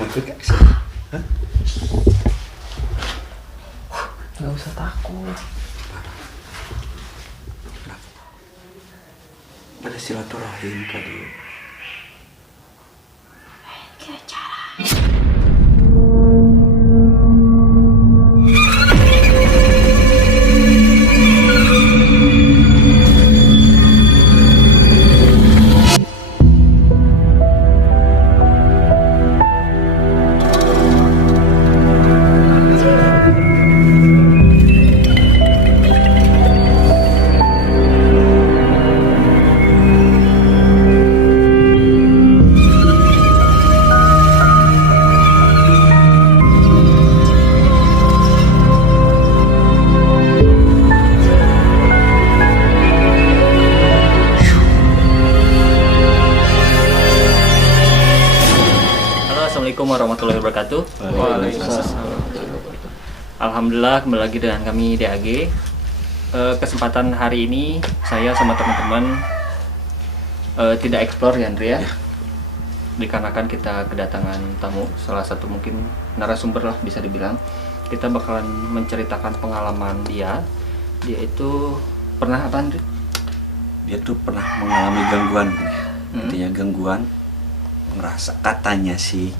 Untuk gak? Hah? Nggak usah takut. Pada silaturahim tadi. Kayak cara. Assalamualaikum warahmatullahi wabarakatuh. Waalaikumsalam. Alhamdulillah kembali lagi dengan kami DAG. Kesempatan hari ini saya sama teman-teman tidak eksplor ya Andre ya. Dikarenakan kita kedatangan tamu, salah satu mungkin narasumber lah bisa dibilang. Kita bakalan menceritakan pengalaman dia. Dia itu pernah apa Andre? Dia tuh pernah mengalami gangguan, intinya gangguan, ngerasa katanya sih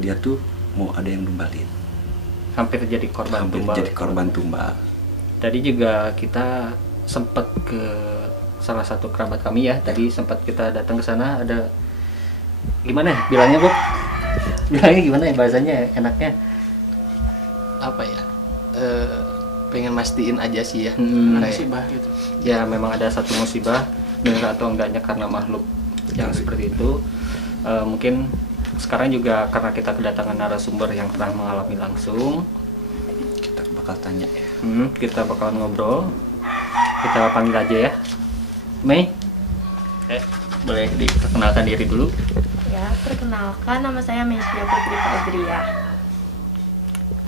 dia tuh mau ada yang numbalin, Hampir jadi korban hampir tumbal. jadi korban tumbal. Tadi juga kita sempat ke salah satu kerabat kami ya. Tadi sempat kita datang ke sana. Ada gimana ya bilangnya Bu? Bilangnya gimana ya bahasanya enaknya? Apa ya, pengen mastiin aja sih ya, Musibah gitu. Ya memang ada satu musibah, benar atau enggaknya karena makhluk yang seperti itu. Mungkin sekarang juga karena kita kedatangan narasumber yang pernah mengalami langsung, Kita bakal tanya ya. kita bakalan ngobrol. Kita panggil aja ya, Mei. Boleh diperkenalkan diri dulu. Ya, perkenalkan nama saya Meisya Putri Fajriah.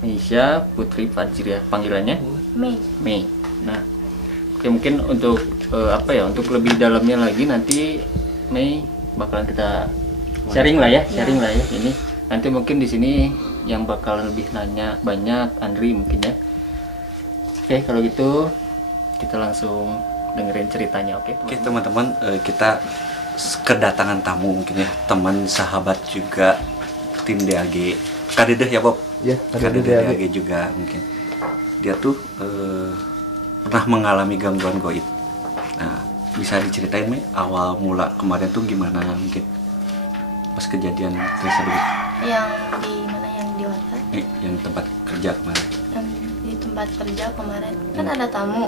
Meisya Putri Fajriah, panggilannya Mei. Mei. Nah, oke, mungkin untuk untuk lebih dalamnya lagi nanti Mei bakalan kita sharing lah ya. Ini nanti mungkin di sini yang bakalan lebih nanya banyak Andri mungkin ya. Oke, kalau gitu kita langsung dengerin ceritanya. Oke Teman-teman, kita kedatangan tamu mungkin ya, teman sahabat juga tim DAG. Kadedeh ya Bob. ya Kadedeh DAG juga mungkin. Dia tuh pernah mengalami gangguan goib. Nah, bisa diceritain Mei awal mula kemarin tuh gimana mungkin pas kejadian tersebut? Yang di mana, yang di hotel? Yang tempat kerja kemarin. Yang di tempat kerja kemarin kan ada tamu.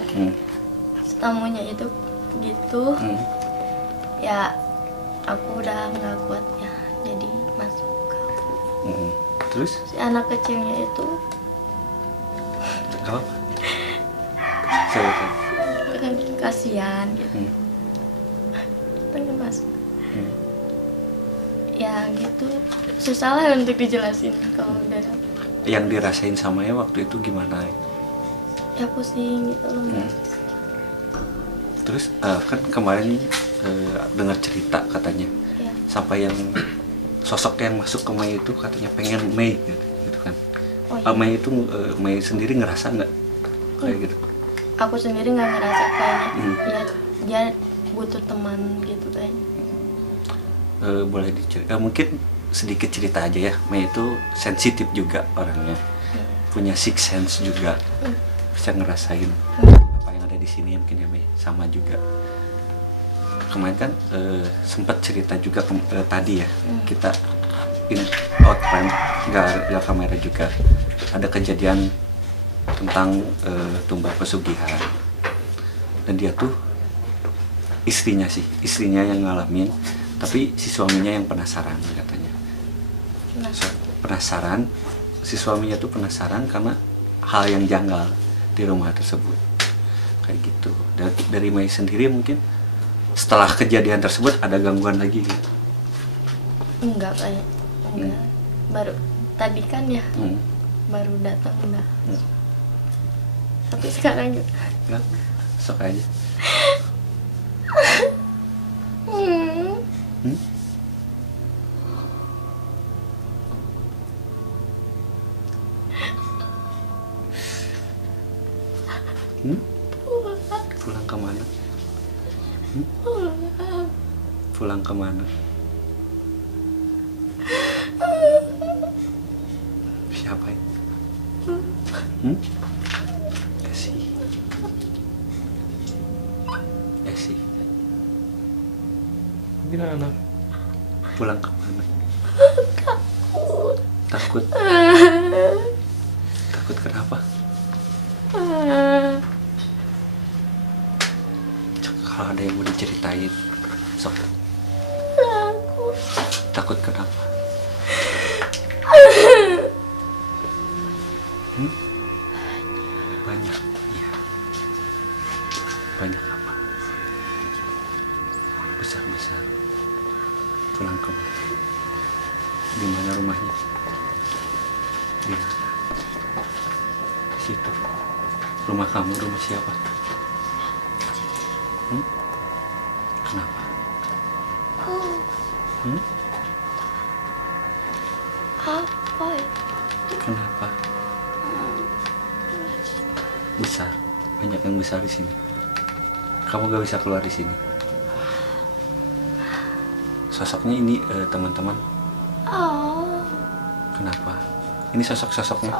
Tamunya itu gitu. Ya, aku udah nggak kuat ya, jadi masuk ke Terus si anak kecilnya itu apa? Cerita. kan kasihan gitu. Pengen masuk. Ya gitu, susah lah untuk dijelasin kalau udah Yang dirasain sama ya waktu itu gimana? ya pusing gitu loh. Terus kan kemarin dengar cerita katanya Ya, sampai yang sosok yang masuk ke Mei itu katanya pengen Mei gitu kan. oh iya. Mei itu Mei sendiri ngerasa nggak kayak gitu? Aku sendiri nggak ngerasa kayaknya ya dia butuh teman gitu kayaknya. Boleh diceritain mungkin sedikit cerita aja ya. Mei itu sensitif juga orangnya, punya six sense juga, bisa ngerasain apa yang ada di sini mungkin ya Mei, sama juga kemarin kan sempat cerita juga tadi ya, kita in out frame nggak kamera juga ada kejadian tentang tumbal pesugihan, dan dia tuh istrinya yang ngalamin, tapi si suaminya yang penasaran katanya. Penasaran, si suaminya tuh penasaran karena hal yang janggal di rumah tersebut kayak gitu. Dari Mei sendiri mungkin setelah kejadian tersebut ada gangguan lagi gitu? Enggak kayak enggak. Baru tadi kan ya baru datang udah. Tapi sekarang gitu. Enggak, sok aja. Pulang kemana? Pulang. Pulang kemana? Siapa ya? Esi. Esi. Gimana? Pulang kemana? Takut. Takut kenapa? Kalau ada yang mau diceritain, sok. Takut kenapa? Banyak, iya. Banyak apa? Besar-besar. Pulang kemana? Di mana rumahnya? Di mana? Di situ. Rumah kamu, rumah siapa? Kenapa? Apa ya? Kenapa? Besar. Banyak yang besar di sini. Kamu gak bisa keluar di sini. Sosoknya ini teman-teman. Oh. Kenapa? Ini sosok-sosoknya.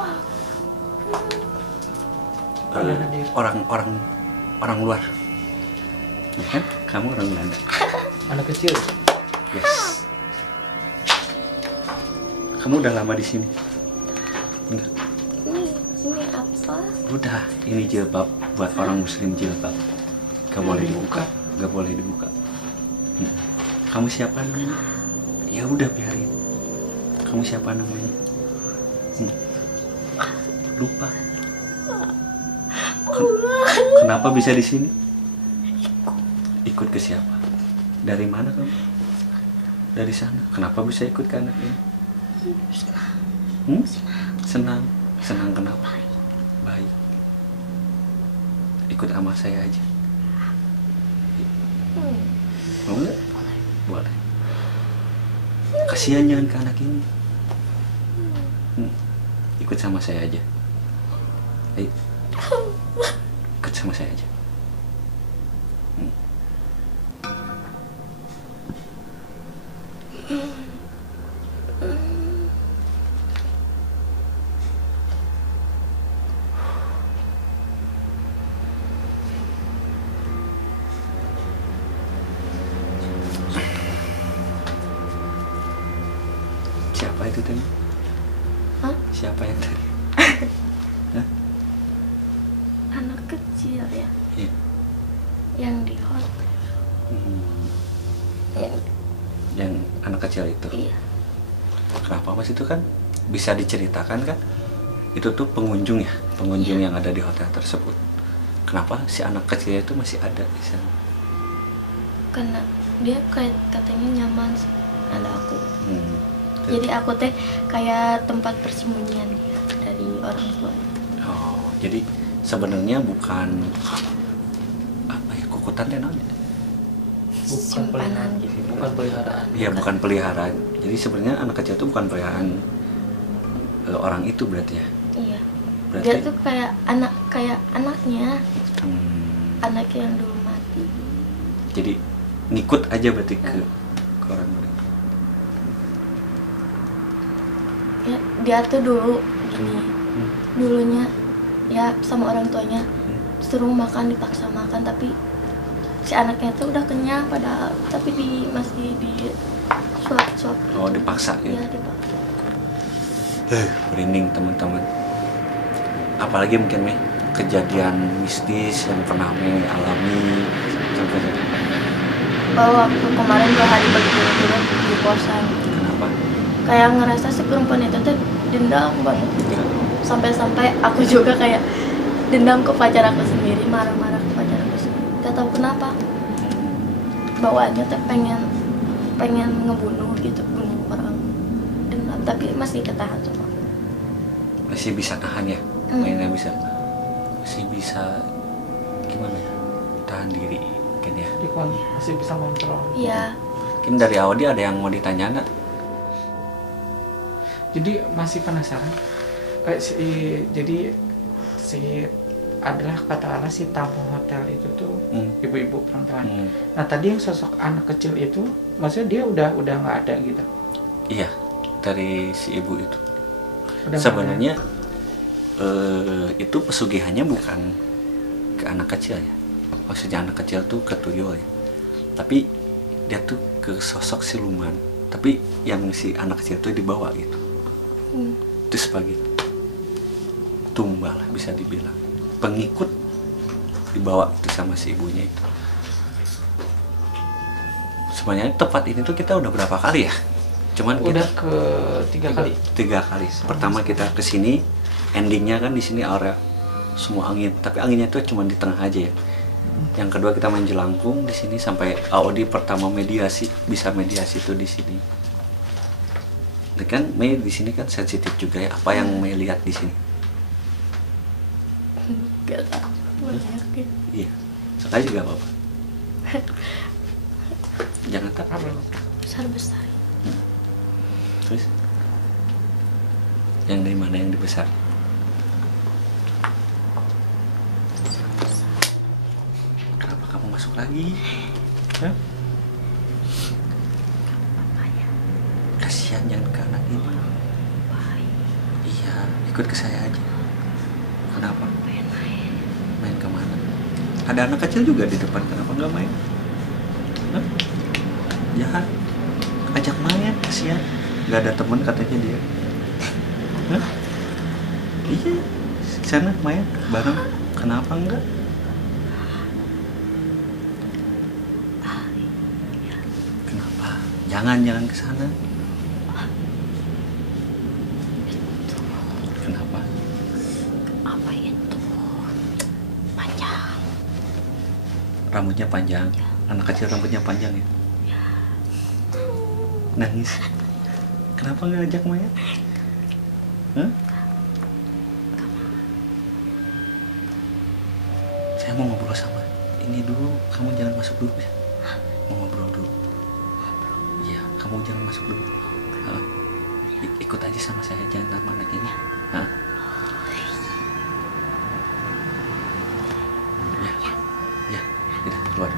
Orang luar. Ya kan? Kamu orang Belanda. Anak kecil. Yes. Kamu udah lama di sini? Enggak. Ini apa? Udah, ini jilbab buat orang muslim jilbab. Gak boleh dibuka, gak boleh dibuka. Kamu siapa namanya? Ya udah biarin. Kamu siapa namanya? Lupa. Kenapa bisa di sini? Ikut ke siapa? Dari mana kamu? Dari sana. Kenapa bisa ikut ke anak ini? Senang. Senang kenapa? Baik. Ikut sama saya aja. Mau nggak? Boleh. Kasihan jangan ke anak ini. Ikut sama saya aja. Ayo. Ikut sama saya aja. Siapa itu tadi? Hah? Siapa yang tadi? Hah? Anak kecil ya? Iya. Yang di hotel. Yang anak kecil itu. Iya. Kenapa mas itu kan bisa diceritakan kan? Itu tuh pengunjung ya, pengunjung yang ada di hotel tersebut. Kenapa si anak kecil itu masih ada di sana? Karena dia kayak katanya nyaman ada aku. Jadi Jadi aku teh kayak tempat persembunyian dia dari orang tua. oh, jadi sebenarnya bukan apa ya, kukutan ya namanya? Simpanan gitu. Bukan peliharaan. Iya, bukan peliharaan. Jadi sebenarnya anak kecil itu bukan peliharaan orang itu berarti ya. Iya. Berarti Dia tuh kayak anaknya, anaknya yang dulu mati. jadi ngikut aja berarti ke orang lain. Ya, dia tuh dulu gini, dulunya ya sama orang tuanya suruh makan, dipaksa makan, tapi si anaknya tuh udah kenyang padahal, tapi masih di suap-suap. Oh, dipaksa ya. Iya, dipaksa. Merinding teman-teman. Apalagi mungkin nih kejadian mistis yang pernah Mei alami sampai Waktu kemarin 2 hari berturut-turut di kosan, kenapa? kayak ngerasa si perempuan itu tuh dendam banget. Sampai-sampai aku juga kayak dendam ke pacar aku sendiri, marah-marah ke pacar aku sendiri. Gak tahu kenapa. Bawaannya tuh pengen ngebunuh gitu, bunuh orang. Dendam, tapi masih ketahan sama aku. Masih bisa tahan ya, mainnya masih bisa gimana ya, tahan diri mungkin ya. Masih bisa kontrol. Iya. Mungkin dari awal dia ada yang mau ditanya nggak? Jadi masih penasaran. Jadi si adalah katakanlah si tamu hotel itu tuh ibu-ibu perempuan. Nah tadi yang sosok anak kecil itu, maksudnya dia udah nggak ada gitu? Iya, dari si ibu itu. Udah Sebenarnya itu pesugihannya bukan ke anak kecil ya. Maksudnya anak kecil tuh ke tuyul ya. Tapi dia tuh ke sosok siluman. Tapi yang si anak kecil tuh dibawa gitu. Itu sebagai tumbal bisa dibilang. Pengikut dibawa itu sama si ibunya itu. Sebenarnya tempat ini tuh kita udah berapa kali ya? Cuman udah kita ke tiga kali. Pertama kita ke sini, endingnya kan di sini area semua angin, tapi anginnya tuh cuma di tengah aja ya. Yang kedua kita main jelangkung di sini sampai Audi pertama bisa mediasi tuh di sini. Dan kan Mei di sini kan sensitif juga ya. Apa yang Mei lihat di sini? Gak tahu, banyak. Iya, sekali juga apa-apa. Jangan takut. Besar-besar. Terus yang dari mana yang dibesar? Kenapa kamu masuk lagi? Hah? Kasihan jangan ke anak ini. Iya, ikut ke saya aja. Kenapa? Main kemana? Ada anak kecil juga di depan, kenapa nggak main? Hah? Jahat. Ajak main, kasihan. Nggak ada teman katanya dia. Hah? Iya, sana main bareng. Kenapa enggak? Kenapa? Jangan ke sana. Kenapa? Apa itu? Panjang. Rambutnya panjang. Anak kecil rambutnya panjang ya. Nangis. Kenapa nggak ajak main? Hah? Saya mau ngobrol sama ini dulu. Kamu jangan masuk dulu ya. Mau ngobrol dulu. Iya, kamu jangan masuk dulu. Hah? Ikut aja sama saya, jangan sama anak ini. Hah? Ya, udah keluar.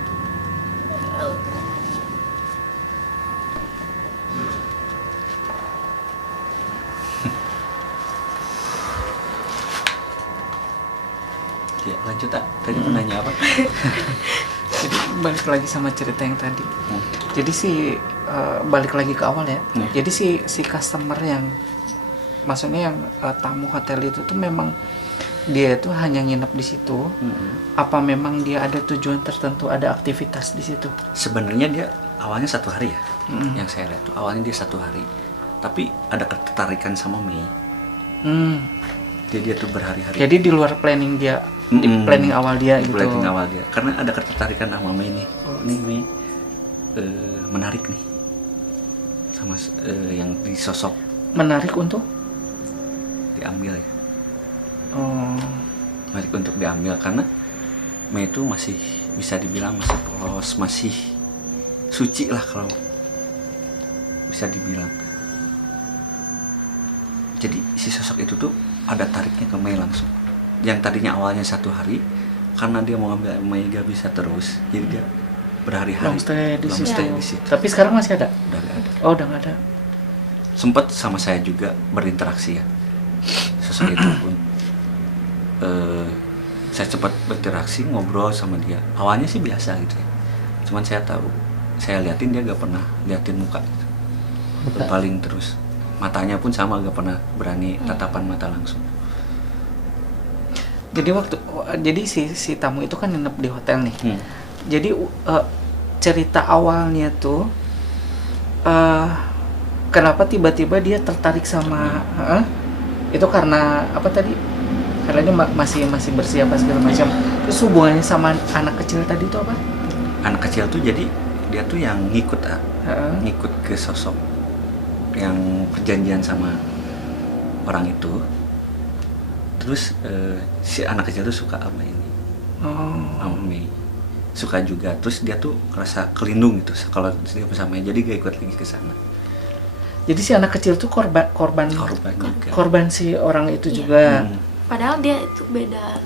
Ya, lanjut tak. Tadi mau nanya apa? Jadi balik lagi sama cerita yang tadi. Jadi balik lagi ke awal ya. Jadi si customer yang maksudnya yang tamu hotel itu tuh memang dia itu hanya nginep di situ. Apa memang dia ada tujuan tertentu, ada aktivitas di situ? Sebenarnya dia awalnya 1 hari ya. Yang saya lihat tuh awalnya dia 1 hari. Tapi ada ketertarikan sama Mei. Dia tuh berhari-hari. Jadi di luar planning dia, di planning awal dia gitu. Planning awal dia. Karena ada ketertarikan sama Mei nih. Nih Mei menarik nih. Sama yang disosok. Menarik untuk Diambil ya. oh, Menarik untuk diambil karena Mei itu masih bisa dibilang masih polos, masih suci lah kalau bisa dibilang. Jadi si sosok itu tuh ada tariknya ke Mei langsung. Yang tadinya awalnya 1 hari, karena dia mau ambil Mei gak bisa terus, jadi dia berhari-hari long stay di di situ. situ. Tapi sekarang masih ada? Udah gak ada. Oh, udah nggak ada. Sempat sama saya juga berinteraksi ya. Sosok itu pun saya cepat berinteraksi, ngobrol sama dia. Awalnya sih biasa gitu ya. Cuman saya liatin dia gak pernah liatin muka gitu. Berpaling terus. Matanya pun sama, gak pernah berani tatapan mata langsung. Jadi si tamu itu kan nginep di hotel nih. Jadi cerita awalnya tuh kenapa tiba-tiba dia tertarik sama itu karena apa tadi? Karena dia masih bersih apa segala macam. Terus hubungannya sama anak kecil tadi itu apa? Anak kecil tuh jadi dia tuh yang ngikut ke sosok yang perjanjian sama orang itu. Terus si anak kecil tuh suka sama ini, sama Mei, suka juga. Terus dia tuh ngerasa kelindung gitu kalau dia bersamanya, jadi gak ikut lagi ke sana. Jadi si anak kecil tuh korban juga. korban si orang itu juga. Padahal dia itu beda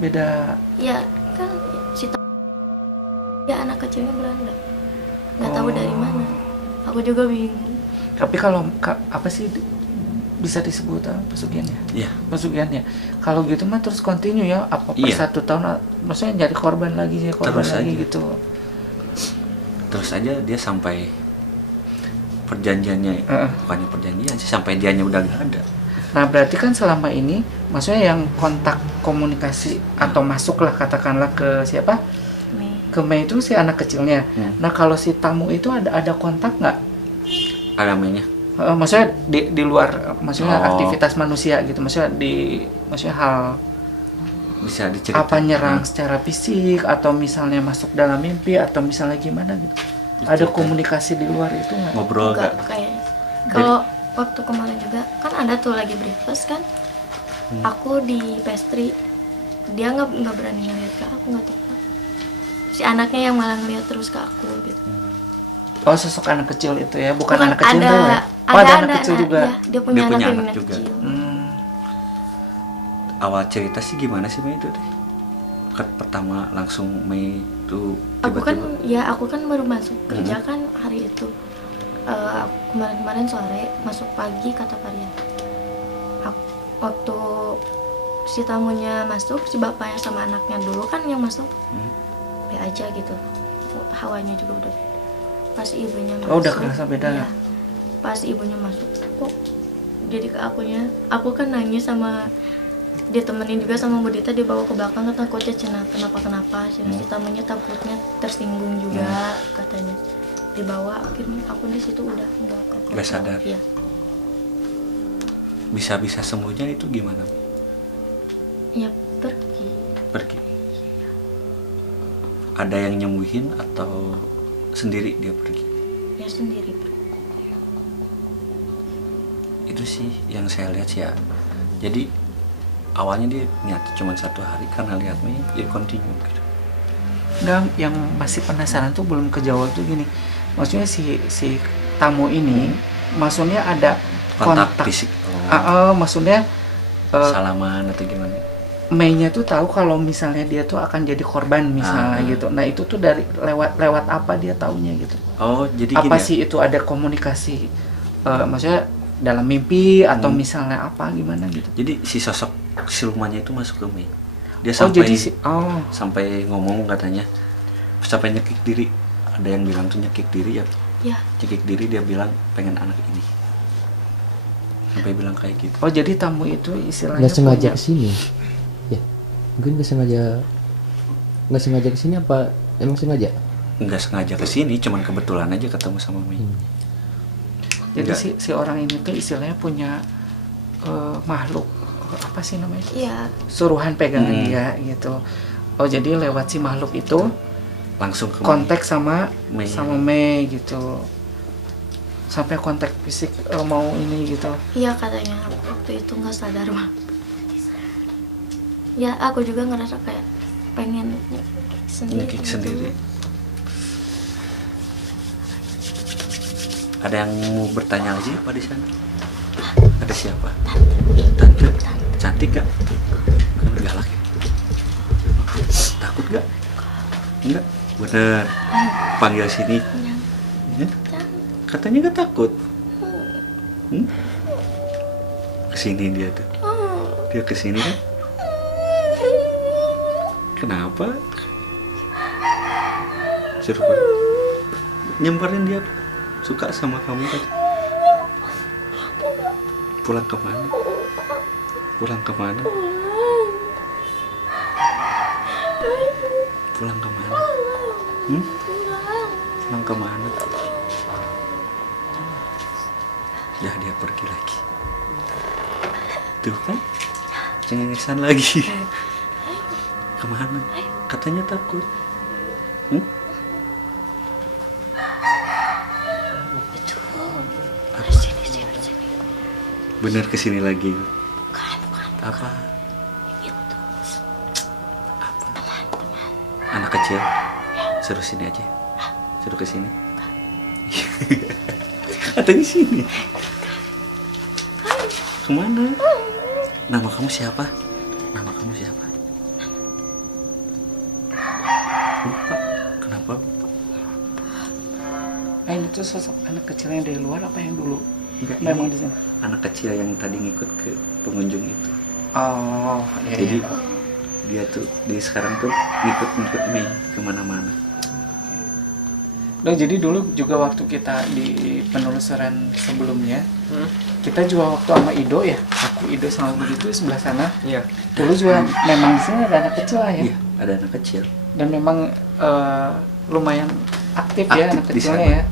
Beda. Ya kan si ya anak kecilnya Belanda, nggak tahu dari mana. Aku juga bingung. Tapi kalau apa sih bisa disebut pesugihannya? Iya. Pesugihannya. Kalau gitu mah terus continue ya, apa per Iya. 1 tahun, maksudnya nyari korban lagi Terus lagi aja. gitu. Terus aja dia sampai perjanjiannya, bukannya perjanjian sih, sampai dianya udah gak ada. Nah berarti kan selama ini, maksudnya yang kontak komunikasi atau masuk lah katakanlah ke siapa? Mei. Ke Mei itu si anak kecilnya. Nah kalau si tamu itu ada kontak nggak? Ada mainnya. Maksudnya di luar, maksudnya Oh. aktivitas manusia gitu, maksudnya maksudnya hal Bisa diceritain. apa nyerang secara fisik atau misalnya masuk dalam mimpi atau misalnya gimana gitu. Ada komunikasi di luar itu nggak? Ngobrol Enggak gak? kayak kalau waktu kemarin juga kan ada tuh lagi breakfast kan. Aku di pastry, dia nggak berani ngeliat ke aku, nggak tahu kenapa. Si anaknya yang malah ngeliat terus ke aku gitu. Oh sosok anak kecil itu ya, bukan anak kecil ada, tuh ya? Oh ada anak kecil juga. Ya, dia punya Dia punya anak, anak juga. kecil. Awal cerita sih gimana sih Mei itu deh? Kan pertama langsung Mei itu Aku kan tiba-tiba. baru masuk kerja kan hari itu. Kemarin sore masuk pagi kata Parian. Waktu si tamunya masuk, si bapaknya sama anaknya dulu kan yang masuk, be aja gitu. Hawanya juga udah beda. Pas ibunya masuk. Oh udah kerasa beda. Iya. Pas ibunya masuk, kok jadi ke akunya. Aku kan nangis sama ditemenin juga sama Bu Dita, dibawa ke belakang kan takutnya kenapa si tamunya takutnya tersinggung juga katanya. Dibawa akhirnya aku di situ udah nggak sadar. Iya. Bisa sembuhnya itu gimana? Ya pergi. Pergi. Ada yang nyembuhin atau sendiri dia pergi? Ya sendiri pergi. Itu sih yang saya lihat sih ya. Jadi awalnya dia niat cuma 1 hari, karena lihat Mei jadi continue gitu. Enggak, yang masih penasaran tuh belum kejawab tuh gini. Maksudnya si tamu ini, maksudnya ada Kontak kontak fisik. maksudnya Salaman atau gimana? Mei-nya tuh tahu kalau misalnya dia tuh akan jadi korban misalnya gitu. Nah itu tuh dari lewat apa dia taunya gitu? Oh, jadi Apa gini sih itu ada komunikasi? Maksudnya dalam mimpi atau misalnya apa gimana gitu? Jadi si sosok silumannya itu masuk ke Mei. Dia Oh sampai jadi sampai ngomong katanya, sampai nyekik diri. Ada yang bilang tuh nyekik diri ya. Ya. Nyekik diri, dia bilang pengen anak ini. Sampai bilang kayak gitu. Oh jadi tamu itu istilahnya Nggak sengaja punya- kesini ya, mungkin nggak sengaja kesini apa emang sengaja? Nggak sengaja kesini, cuman kebetulan aja ketemu sama Mei. Jadi Enggak. si orang ini tuh istilahnya punya makhluk apa sih namanya? Iya. Suruhan pegangan dia gitu. Oh jadi lewat si makhluk itu Langsung ke kontak sama Mei. Mei gitu. Sampai kontak fisik mau ini gitu. Iya katanya waktu itu nggak sadar mah. Ya aku juga ngerasa kayak pengen sendiri. nyekik gitu. sendiri. Ada yang mau bertanya lagi apa di sana? Ada siapa? Tante. Cantik gak? Kan galak ya? Takut gak? Enggak? Bener. Panggil sini. Ya? Katanya gak takut. Kesini dia tuh. Dia kesini kan? Kenapa? Suruh nyamperin dia. Suka sama kamu kan? Pulang kemana? Pulang kemana? Pulang kemana? Pulang kemana? Ya dia pergi lagi. Tuh kan? Cengengesan lagi. Kemana? Katanya takut. Bener kesini lagi. Apa? Apa? Anak kecil. Suruh sini aja. Suruh kesini. Katanya sini. Kemana? Nama kamu siapa? Nama kamu siapa? Lupa. Kenapa lupa? Ini tuh sosok anak kecil yang dari luar apa yang dulu? Enggak, Memang ini di sini. anak kecil yang tadi ngikut ke pengunjung itu. Oh, iya. Jadi iya. dia tuh di sekarang tuh ngikut Mei kemana-mana. Dong, jadi dulu juga waktu kita di penelusuran sebelumnya, kita juga waktu sama Ido ya, aku Ido sama Budi itu sebelah sana. Iya. Dulu juga memang di sini ada anak kecil lah ya. Iya, ada anak kecil. Dan memang lumayan aktif ya Aktif anak di kecilnya sana. ya.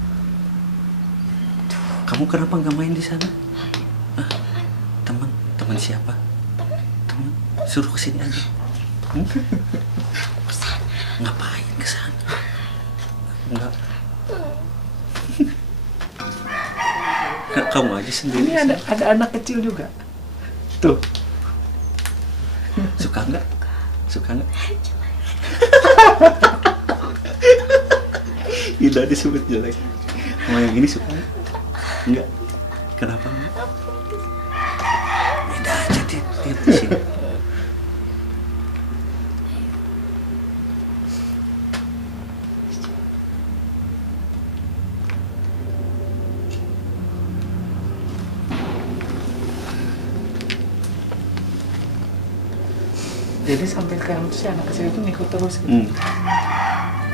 Kamu kenapa nggak main di sana? Hah? Teman siapa? Teman, suruh kesini aja. Ngapain kesana? Enggak. Kamu aja sendiri. Ini ada anak kecil juga. Tuh. Suka nggak? Suka nggak? Tidak disebut jelek. Mau yang ini suka nggak? Enggak. Kenapa enggak? Beda aja dia di sini. Jadi sampai sekarang tuh si anak kecil itu ngikut terus gitu.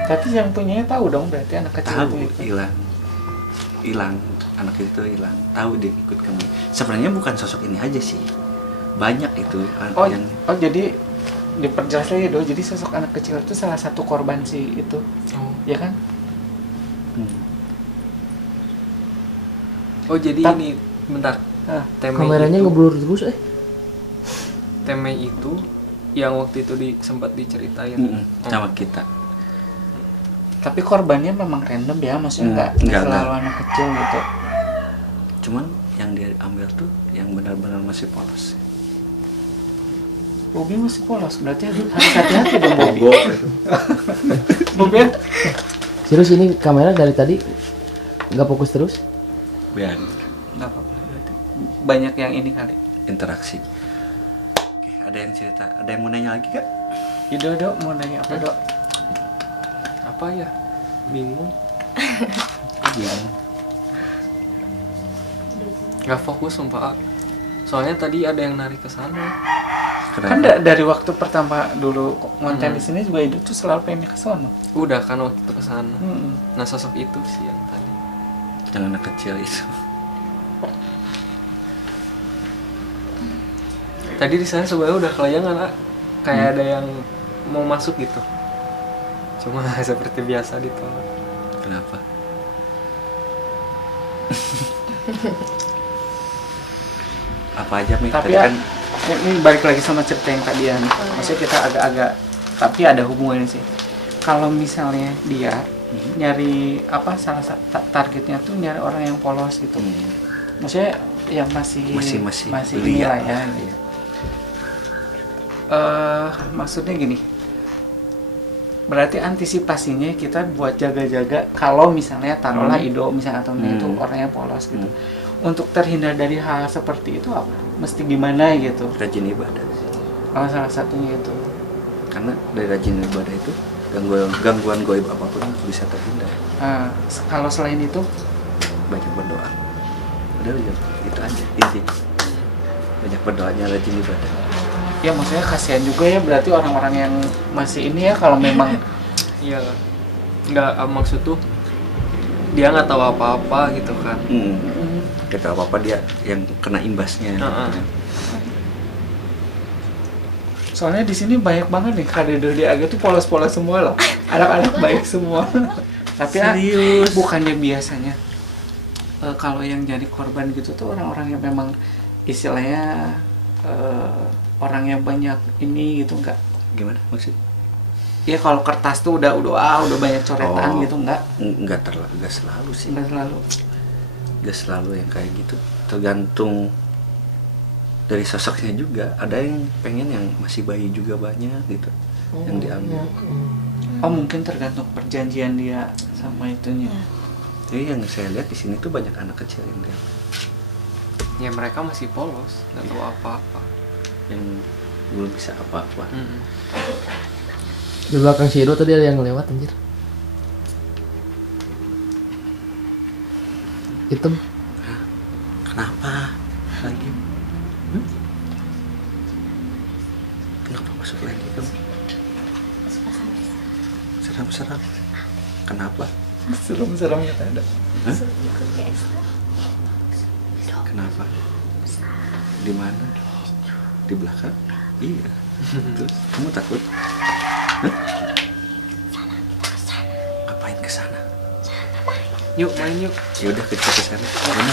Tapi yang punyanya tahu dong berarti anak kecil Tahu itu ngikut. hilang anak itu hilang, tahu dia ikut kami. Sebenarnya bukan sosok ini aja sih, banyak itu Oh, yang oh jadi diperjelas lagi dong. Jadi sosok anak kecil itu salah satu korban si itu, ya kan? Oh jadi ini bentar. Ah, Temei Kameranya itu, ngeblur terus Temei itu yang waktu itu sempat diceritain. sama kita. tapi korbannya memang random ya, maksudnya nggak enggak. selalu anak kecil gitu. Cuman yang dia ambil tuh yang benar-benar masih polos. Bobi masih polos, berarti harus hati-hati dong Bobi. Bobi ya? Serius ini kamera dari tadi nggak fokus terus? Biar Nggak apa-apa, berarti banyak yang ini kali. interaksi. Oke, ada yang cerita, ada yang mau nanya lagi kak? Ido mau nanya apa dok? Apa ya? Bingung. Iya. Gak fokus sumpah. Soalnya tadi ada yang narik ke sana. Kan dari waktu pertama dulu konten di sini juga Ido tuh selalu pengen ke sono. Udah kan waktu itu ke sana. Mm-mm. Nah sosok itu sih yang tadi. Yang anak kecil itu. Tadi di sana sebenarnya udah kelayangan, Ak. Kayak ada yang mau masuk gitu. Cuma seperti biasa ditolak. Kenapa? Apa aja Mei? Tapi Tadi ya, kan ini balik lagi sama cerita yang tadi ya. Maksudnya kita agak-agak, tapi ada hubungannya sih. Kalau misalnya dia nyari apa, salah satu targetnya tuh nyari orang yang polos gitu. Maksudnya yang masih belia. inilah ya. Gitu. Maksudnya gini. Berarti antisipasinya kita buat jaga-jaga kalau misalnya taruhlah Ido misalnya atau itu orangnya polos gitu. Untuk terhindar dari hal seperti itu apa? Mesti gimana gitu? Rajin ibadah. Oh, salah satunya itu. Karena dari rajin ibadah itu gangguan goib apapun bisa terhindar. Kalau selain itu, Banyak berdoa. Udah itu aja intinya. Banyak berdoanya, rajin ibadah. ya maksudnya kasihan juga ya berarti orang-orang yang masih ini ya kalau memang Iya. Nggak, maksud tuh dia nggak tahu apa-apa gitu kan. Gak tahu apa-apa dia yang kena imbasnya. soalnya di sini banyak banget nih kader di Aga tuh polos-polos semua loh, anak-anak baik semua. Tapi Serius? bukannya biasanya kalau yang jadi korban gitu tuh orang-orang yang memang istilahnya orang yang banyak ini gitu enggak? Gimana maksud? Ya kalau kertas tuh udah banyak coretan gitu enggak? Enggak selalu sih. Enggak selalu. Gak selalu yang kayak gitu, tergantung dari sosoknya juga. Ada yang pengen yang masih bayi juga banyak gitu yang diambil. Oh mungkin tergantung perjanjian dia sama itunya. Jadi yang saya lihat di sini tuh banyak anak kecil yang diambil, Ya mereka masih polos, nggak tahu apa-apa. yang belum bisa apa-apa. Di belakang si Ido tadi ada yang lewat anjir. Hitam. Kenapa lagi? Kenapa masuk lagi kamu? Seram-seram. Kenapa? Serem-seremnya ada. Hah? Kenapa? Di mana? Di belakang? Iya. Terus kamu takut? Hah? Ngapain ke sana? Yuk main yuk. Ya udah kita ke sana. Mana?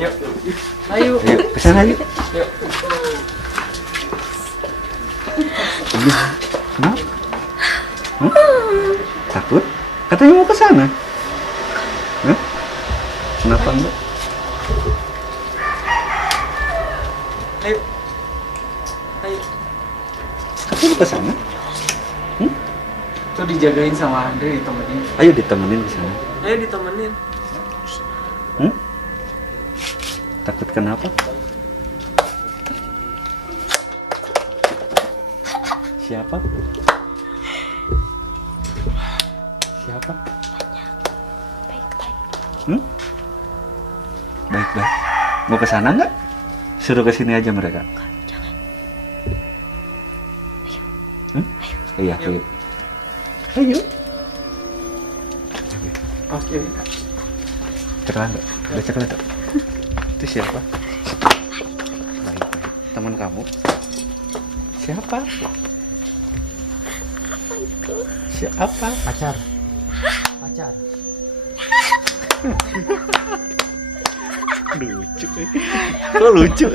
Yuk. Ayo. Ayo ke sana yuk. Yuk. Kenapa? Hah? Takut? Katanya mau ke sana. Hah? Kenapa enggak? Ayo. Ayo. Katanya ke sana. Tuh dijagain sama Andre temennya. Ayo ditemenin ke sana. Ayo ditemenin. Takut kenapa? Siapa? Siapa? Baik-baik. Mau ke sana nggak? Suruh ke sini aja mereka. Iya, ayo. Ayo. Oke. Ceklan enggak? Udah ceklan enggak? Itu siapa? Baik-baik. Teman kamu? Siapa? Siapa? Pacar. Lucu. Kok lucu?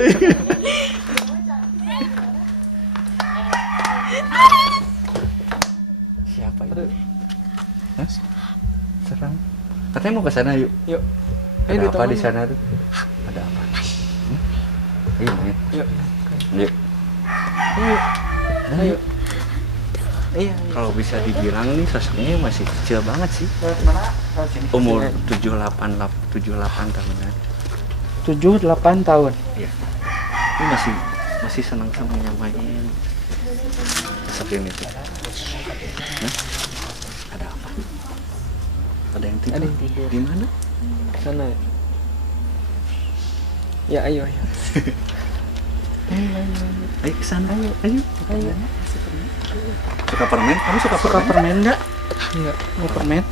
Siapa itu? Hah? Seram. Katanya mau ke sana yuk. Yuk. Ada apa di sana tuh? Ada apa? Ayo main. Yuk. Yuk. Ayo. Iya. Kalau bisa dibilang nih sosoknya masih kecil banget sih. Mana? Sini. Umur 7-8 tahunan. 7-8 tahun. Iya. Ini masih senang sama nyamain sosok ini tuh. Hah? Ada apa? Ada yang tidur? Ada yang tidur. Di mana? Sana ya. Ya ayo. Ayo ke sana. Ayo. Suka permen? Kamu suka Suka permen? permen enggak? Enggak. Mau permen?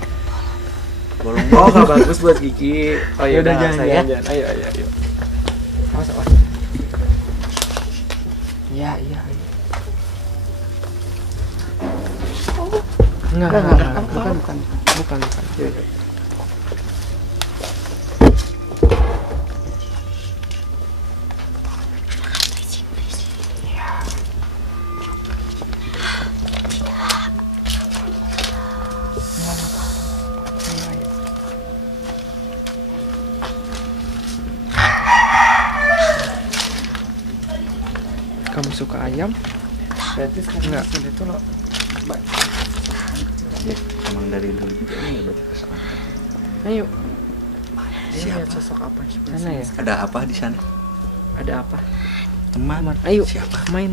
Bolong. Oh, enggak bagus buat gigi. Oh Ya ya udah udah jangan. saya. Ayo. Awas. Iya. Enggak. Bukan. Iya. Kamu suka ayam? Berarti sekarang Enggak. sudah itu lo. Emang dari dulu juga ini baca kesana. Ayo. Siapa sosok apa sih? Sana ya. Ada apa di sana? Ada apa? Teman. Ayo. Siapa? Main.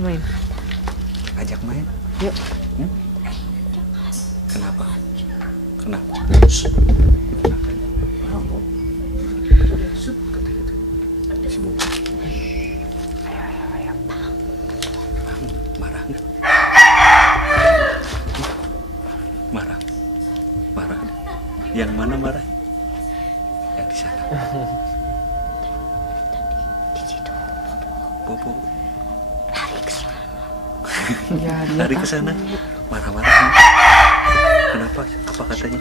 Ajak main. Yuk. Kenapa? Sibuk. Ayo. Marah nggak? Marah. Yang mana marah? Yang di sana. Bobo. Ya, dia Lari ke sana. Marah-marah. Kenapa? Apa katanya?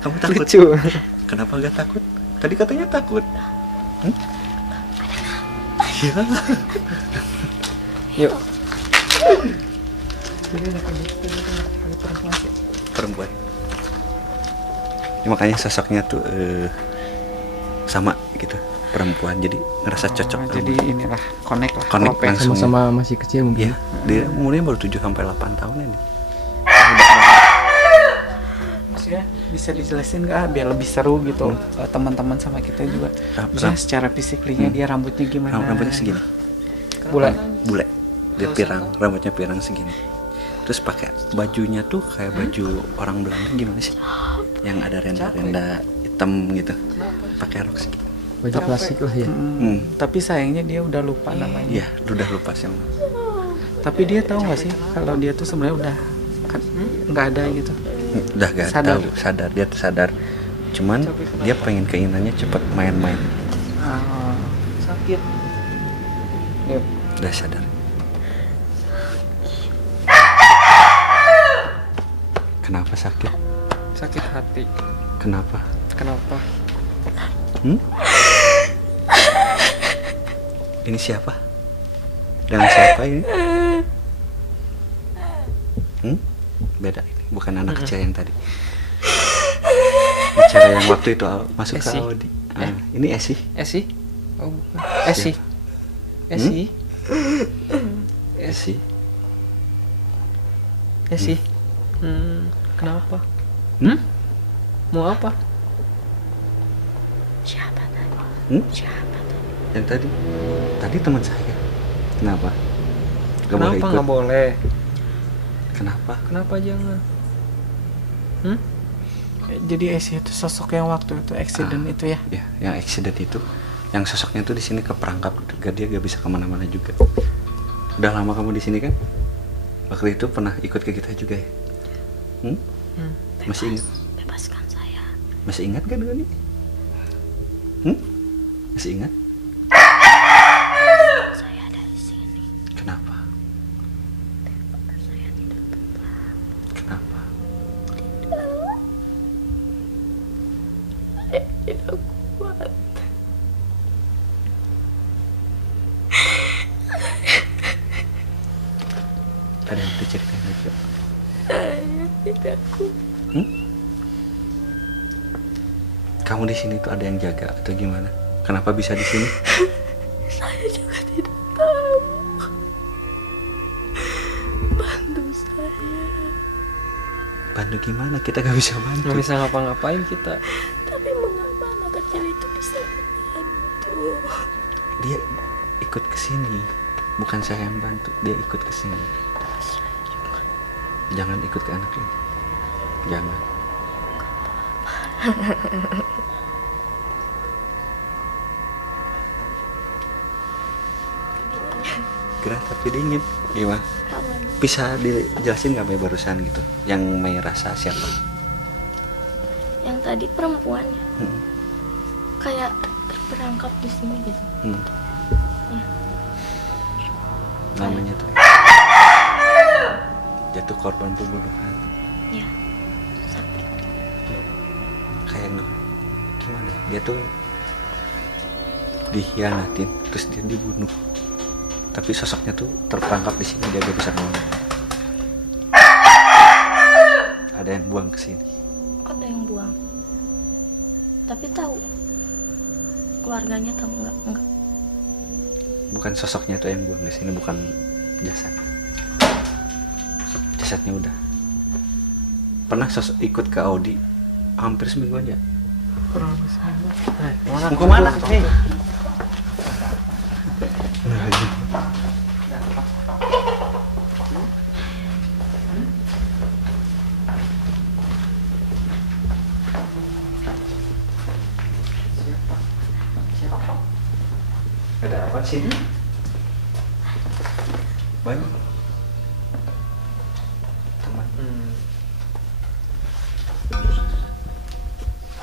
Kamu takut? Lucu. Kenapa gak takut? Tadi katanya takut. Iya. Yuk. Perempuan. Ya, makanya sosoknya tuh sama gitu, perempuan. Jadi ngerasa cocok. Oh, jadi inilah connect lah. Connect Klop ya. langsung. Sama-sama masih kecil mungkin. Iya, dia umurnya baru 7 sampai 8 tahun ini. Maksudnya bisa dijelasin nggak biar lebih seru gitu teman-teman sama kita juga. Misalnya secara fisiknya dia rambutnya gimana? Rambutnya segini. Bule. Dia pirang, rambutnya pirang segini. Terus pakai bajunya tuh kayak baju orang Belanda gimana sih? Yang ada renda-renda hitam gitu. Pakai rok segini. Baju klasik lah ya. Tapi sayangnya dia udah lupa namanya. Iya, udah lupa sih. Tapi dia tahu nggak sih kalau dia tuh sebenarnya udah nggak ada gitu. Udah gak Sadar. tahu, sadar, dia tuh sadar. Cuman dia pengen keinginannya cepet main-main. Sakit. Yuk. Udah sadar. Kenapa sakit? Sakit hati. Kenapa? Kenapa? Ini siapa? Dengan siapa ini? Beda ini, bukan anak kecil yang tadi. Bicara yang waktu itu masuk ke Esi. Audi. Ini Esi. Esi? Oh, bukan. Esi. Esi. Esi. Esi. Kenapa? Mau apa? Siapa tadi? Siapa tadi? Yang tadi? Tadi teman saya. Kenapa? Gak boleh Kenapa ikut. nggak boleh? Kenapa? Kenapa jangan? Jadi Esi itu sosok yang waktu itu accident itu ya. Ya, yang accident itu, yang sosoknya tuh di sini keperangkap, dia gak bisa kemana-mana juga. Udah lama kamu di sini kan? Waktu itu pernah ikut ke kita juga ya? Masih ingat? Bebaskan saya. Masih ingat kan dengan ini? Masih ingat? Saya ada di sini. Kenapa? Saya tidak Kenapa? tidak kuat. Ada yang diceritain juga. Saya tidak kuat. Kamu di sini tuh ada yang jaga atau gimana? Kenapa bisa di sini? Saya juga tidak tahu. Bantu saya. Bantu gimana? Kita gak bisa bantu. Nggak bisa ngapa-ngapain kita. Tapi mengapa anak kecil itu bisa membantu? Dia ikut ke sini. Bukan saya yang bantu, dia ikut ke sini. Jangan ikut ke anak ini. Jangan. Gerah tapi dingin. Gimana? Bisa dijelasin nggak Mei barusan gitu? Yang Mei rasa siapa? Yang tadi perempuannya kayak terperangkap di sini gitu. Ya. Namanya tuh jatuh korban pembunuhan. Ya. Sakit. Kayak gimana? Dia tuh dikhianatin, terus dia dibunuh. Tapi sosoknya tuh terperangkap di sini, dia gak bisa ngomong. Ada yang buang ke sini. Ada yang buang. Tapi tahu keluarganya tahu enggak? Bukan sosoknya tuh yang buang ke sini, bukan jasad. Jasadnya udah. Pernah ikut ke Audi hampir seminggu aja. Kurang lebih seminggu. Mau kemana? Hei. Ada apa sih? Banyak. Teman.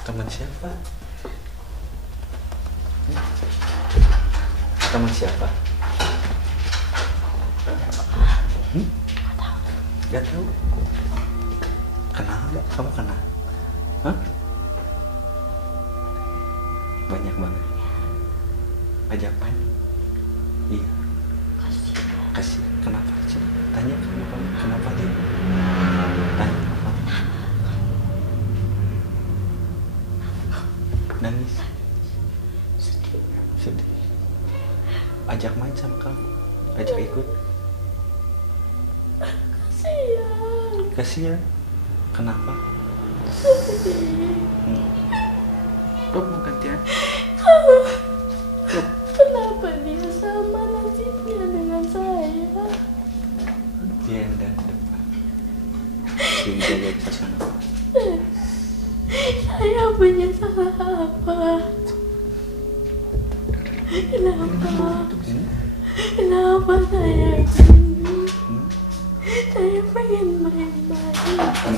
Teman siapa? Teman siapa? Gak tahu. Kenal gak? Kamu kenal? Hah? Banyak banget. Ajak main? Iya. Kasih. Kenapa sih? Tanya kamu kenapa dia? Tanya kenapa? Nangis. Sedih. Ajak main sama kamu. Ajak ikut. Kasihan. Kenapa? Bob mau gantian. Kenapa dia sama nasibnya dengan saya? Dia yang dari depan. Dia jaga bisa sama. Saya punya salah apa? Kenapa saya gini? Saya pengen main-main.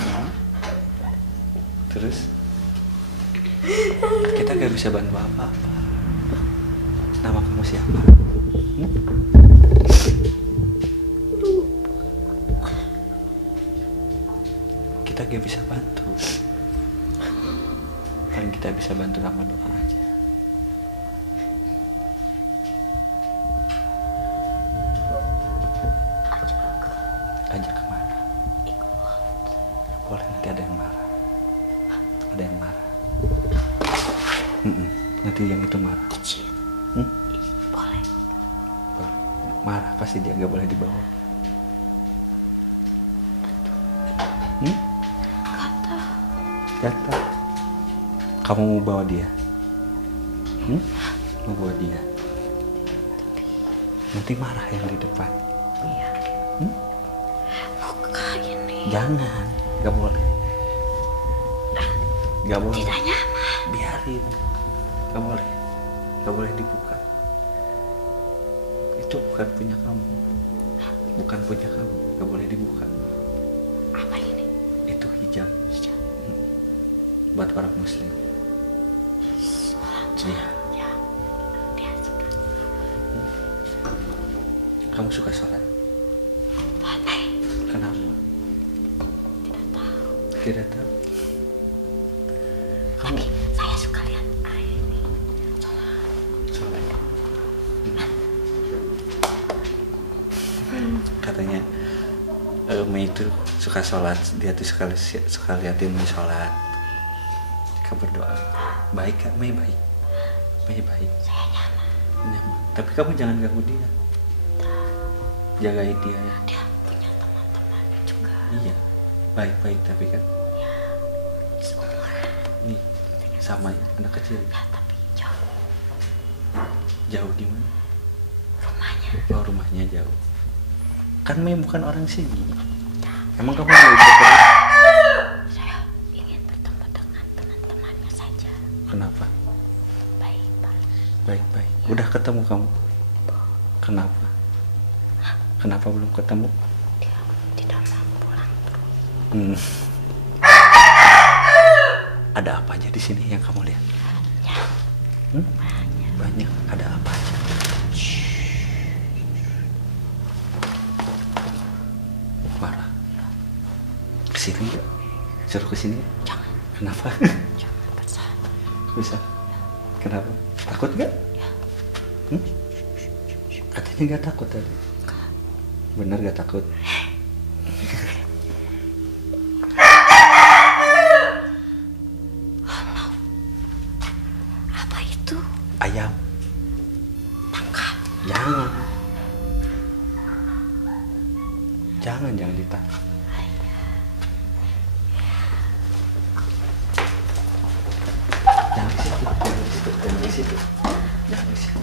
Terus kita gak bisa bantu apa-apa. Nama kamu siapa? Kita gak bisa bantu. Paling kita bisa bantu sama doa aja. Ajak kemana? Boleh, nanti ada yang marah. Ada yang marah. Nanti yang itu marah. Boleh. Boleh. Marah pasti dia gak boleh dibawa. Kata. Kamu mau bawa dia? Mau bawa dia? Nanti marah yang di depan. Buka ini. Jangan, gak boleh. Gak boleh. Tidak nyaman. Biarin. Gak boleh dibuka. Itu bukan punya kamu. Bukan punya kamu. Gak boleh dibuka. Apa ini? Itu hijab. Buat orang muslim. Iya. Ya, dia suka. Kamu suka sholat? Kenapa? Tidak tahu. Kamu Saya suka lihat ini. sholat. Katanya Mei itu suka sholat. Dia tuh suka liatin Mei sholat. Kamu berdoa. Baik Kak, Mei baik. Mei baik. Saya Nyaman. Tapi kamu jangan ganggu dia. Jagain dia ya. Dia punya teman-teman juga. Iya. Baik-baik tapi kan. Seumuran. Nih, sama ya, anak kecil. Ya, tapi jauh Jauh di mana? rumahnya. Oh, rumahnya jauh. Kan Mei bukan orang sini. Emang kamu mau ikut terus? Saya ingin bertemu dengan teman-temannya saja. Kenapa? Baik-baik. Baik-baik. Udah ketemu kamu? Kenapa? Kenapa belum ketemu? Dia tidak mau pulang terus. Ada apa aja di sini yang kamu lihat? Banyak. Ada apa aja? Marah. Kesini nggak? Suruh kesini? Jangan. Kenapa? Jangan besar. Bisa. Kenapa? Takut nggak? Katanya nggak takut tadi. Bener nggak takut? Apa itu? Ayam. Tangkap. Jangan ditangkap. Jangan di situ. Jangan di situ.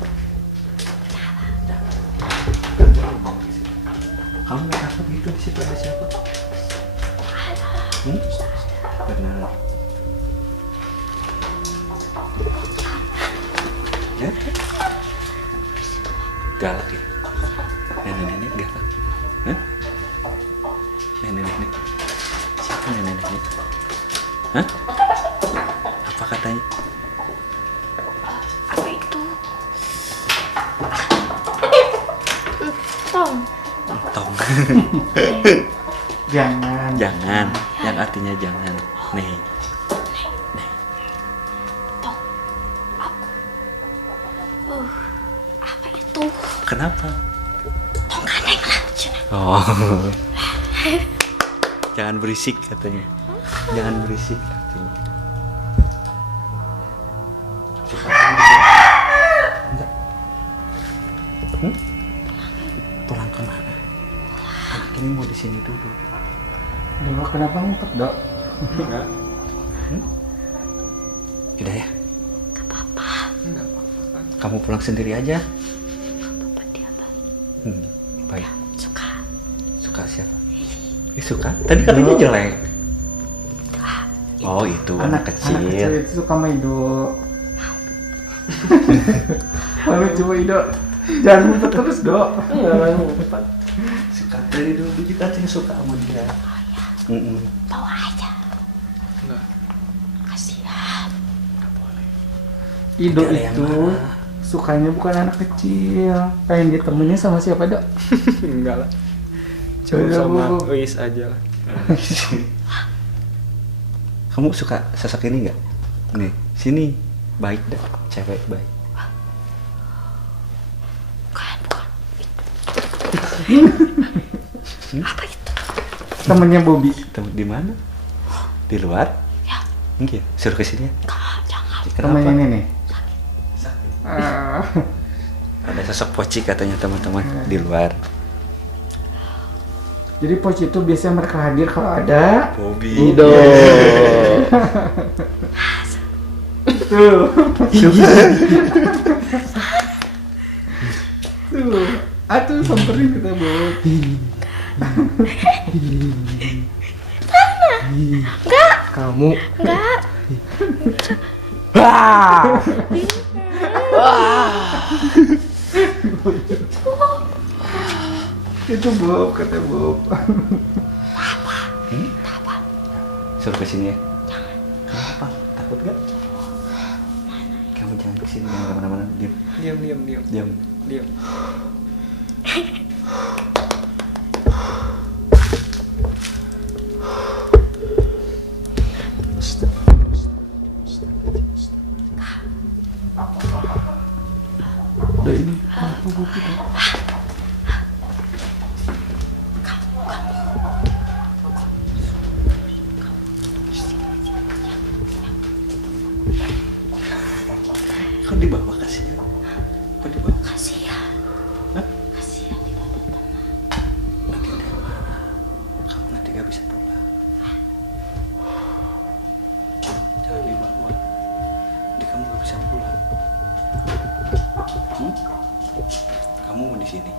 Jangan. Kamu nggak takut gitu di situ ada siapa? Benar. Ya? Galak ya? Nenek-nenek galak? Hah? Nenek-nenek? Siapa nenek-nenek? Hah? Apa katanya? Apa itu? Tong. Tong. Jangan. Jangan. Yang artinya jangan. Nih. Tong. Apa itu? Kenapa? Tong kaneng lah. Oh. Jangan berisik katanya. Jangan berisik katanya. Suka kan di sini? Enggak. Pulang kemana? Anak ini mau di sini dulu. Dulu kenapa ngumpet, Dok? Enggak. Udah ya. Gak apa-apa. Kamu pulang sendiri aja. Gak apa-apa, dia baik. Baik. Suka. Suka siapa? Suka? Tadi katanya jelek. Oh itu anak Anak kecil kecil. itu suka sama Ido. Lalu coba Ido. Jangan ngumpet terus, Dok. Suka dari dulu juga katanya suka sama dia. Bawa aja. Enggak. Kasihan. Ido Ada yang itu marah. sukanya bukan anak kecil. Pengen ditemenin sama siapa, Dok? Enggak lah. Coba Udah, sama Bu. Uis aja lah. Kamu suka sosok ini nggak? Nih, sini baik dah, cewek baik. Bukan. Apa itu? Temennya Bobby. Temu di mana? Di luar? Ya. Enggak, suruh ke sini ya. Jangan. Temennya ini nih. Ada sosok Poci katanya teman-teman di luar. Jadi Poci itu biasanya mereka hadir kalau ada Bobby. Ido. Tuh. Tuh. Atuh samperin kita, Bob. Kamu Enggak. Itu Bob, kata Bob. Suruh ke sini ya. Kenapa? Takut gak? Kamu jangan ke sini, jangan kemana-mana. Diam. diam. Diam. Udah ini. Kau dibawa kasihan. Kau dibawa. Kasihan. Hah? Kasihan tidak ada teman. Nanti ada yang marah. Kamu nanti gak bisa pulang. Jangan dibawa. Nanti kamu gak bisa pulang. Kamu mau di sini.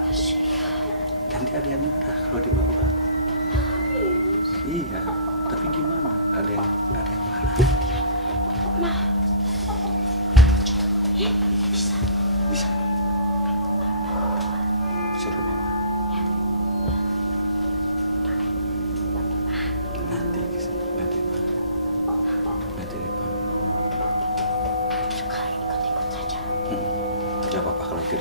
Kasihan. Nanti ada yang marah kalau dibawa. Iya, tapi gimana? Ada yang marah. Mah. Bisa. Suruh bawa. Nanti kesana, nanti depan. Sekarang ikut saja. Gak apa-apa kalau ikut.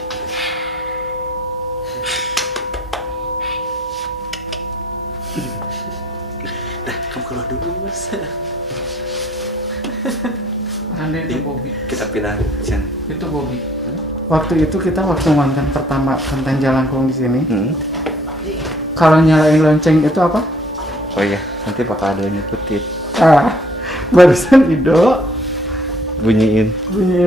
Dah, kamu keluar dulu mas. Anda itu Bobby. Kita pindah sana. Itu Bobby. Waktu itu kita konten pertama konten Jalangkung di sini. Kalau nyalain lonceng itu apa? Oh iya, nanti bakal ada yang ngikutin. Barusan Ido Bunyiin.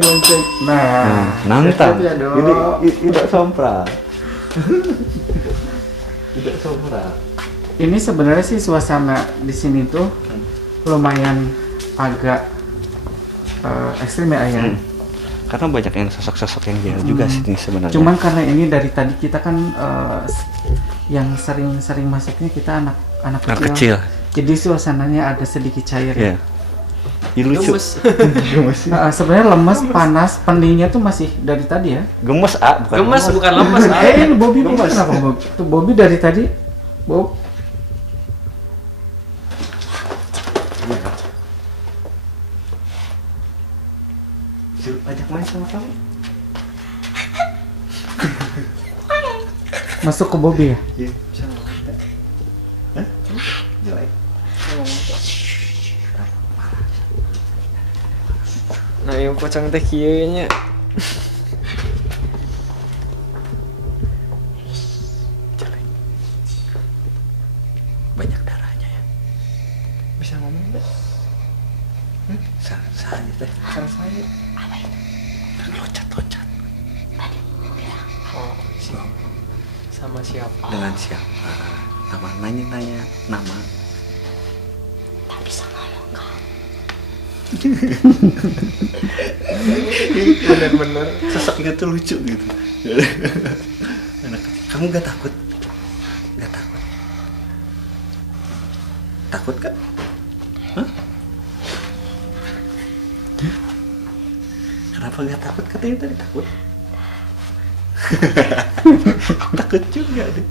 lonceng. Nah, Nantang. siap ya, Dok. Ini tidak sompral. Tidak sompral. Ini sebenarnya sih suasana di sini tuh lumayan agak ekstrim ya Ayah. Karena banyak yang sosok-sosok yang jahil juga sini sebenarnya. Cuman karena ini dari tadi kita kan yang sering masuknya kita anak Anak kecil. Jadi suasananya agak sedikit cair. Iya. Ih, lucu. Gemes. Sebenarnya lemes, panas, pendingnya tuh masih dari tadi ya. Gemes bukan. Gemes bukan lemes. Ini Bobby kenapa Bob? Tuh Bobby dari tadi, Bob. Iya. Suruh ajak main sama kamu. Masuk ke Bobby ya. Iya. Hah? Jelek. Nah, yang pocong teh kieu nya. Jelek. Banyak darahnya ya. Bisa ngomong enggak? Saja teh. Kan saya. Loncat. Oh, sama siapa? Dengan siapa? Nama nanya nama. Tak bisa ngomong. Bener-bener sosoknya tuh lucu gitu. Anak kecil. Kamu gak takut? Gak takut? Takut gak? Hah? Kenapa gak takut? Katanya tadi takut. Takut juga deh.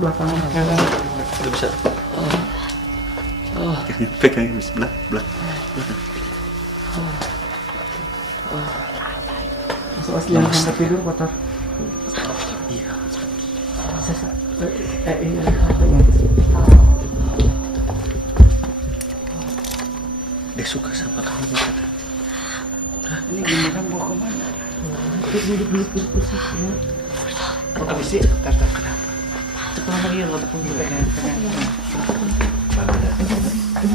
belakang. Udah bisa. Pegangin bisa belak. Awas jangan sampai tidur kotor. Iya. Ini Dia suka sama kamu kata. ini gimana mau kemana? Duduk. Habis sih, kenapa? Sekarang lagi nggak tunggu pegang.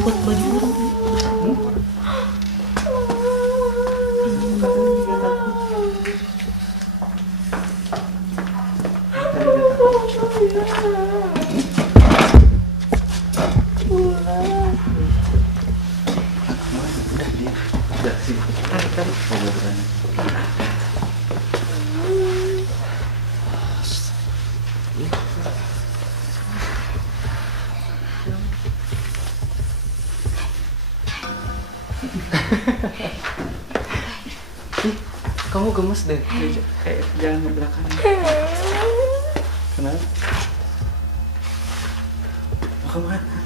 Buat baju. Udah sih. Tarik. Kamu gemes deh, jangan ke belakang. Kenapa? Mau kemana?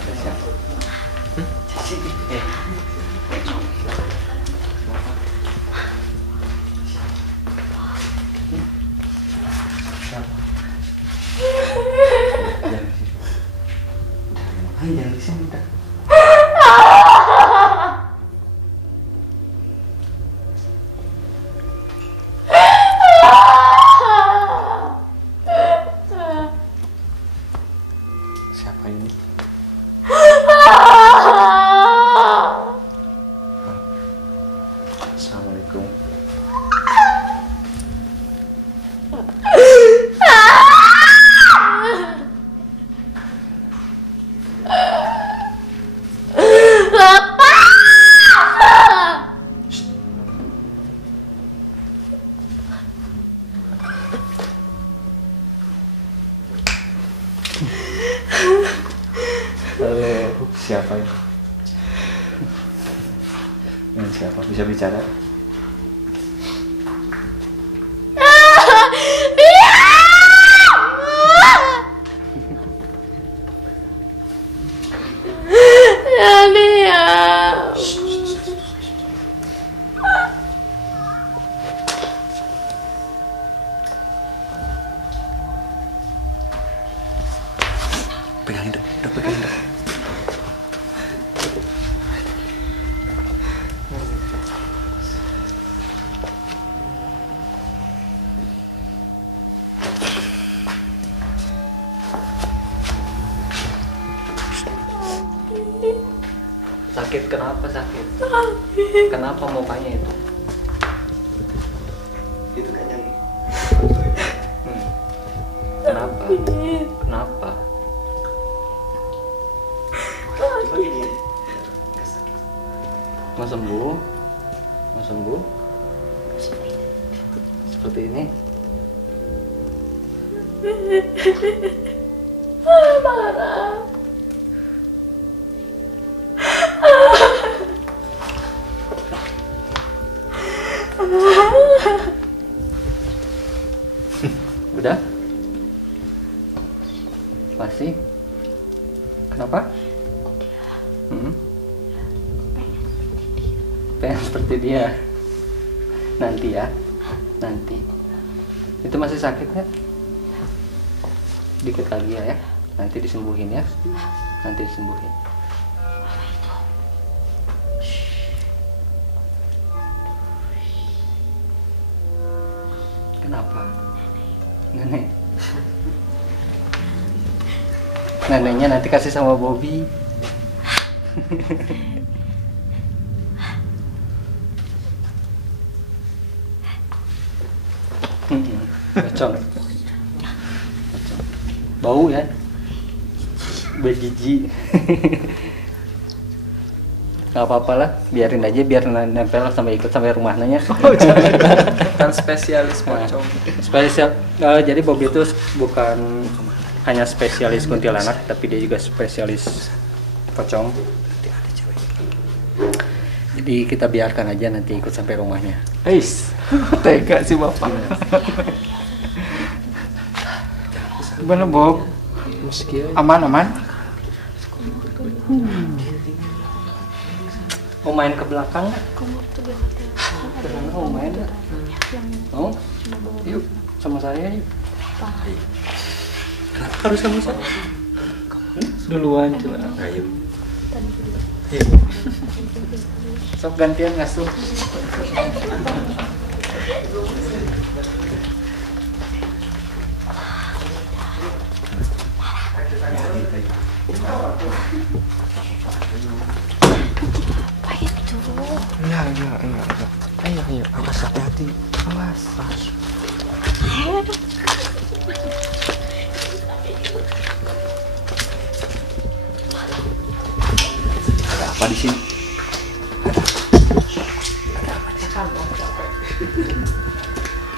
Ada siapa? Sini. Jangan di sini udah. Siapa ini? Assalamualaikum. Siapa itu? Ini siapa? Bisa bicara? Pegangin dong, udah pegangin dong. Sakit kenapa sakit? Kenapa mukanya itu? Itu kan yang Kenapa? Kenapa? coba gini. Nggak sakit. Mau sembuh? Mau sembuh? Seperti ini? Marah. Udah? Masih? Kenapa? Pengen seperti dia. Nanti ya. Nanti. Itu masih sakit nggak? Dikit lagi ya. Nanti disembuhin ya. Nanti disembuhin. Kenapa? Nenek. Neneknya nanti kasih sama Bobby. Pocong. Bau ya? Begiji. Gak apa-apa lah, biarin aja biar nempel sampai ikut sampai rumahnya. Oh, jangan. Kan spesialis pocong. Spesial. Jadi Bobby itu bukan hanya spesialis kuntilanak, tapi dia juga spesialis pocong. Jadi kita biarkan aja nanti ikut sampai rumahnya. Eis, tega sih bapak. Gimana Bob? Aman? Mau main ke belakang? Mau main? Mau? Yuk, sama saya yuk. Kenapa harus sama saya? Duluan coba. Ayo. Sok gantian ngasuh. Iya. Ayo, awas hati-hati. Awas. Ada apa di sini?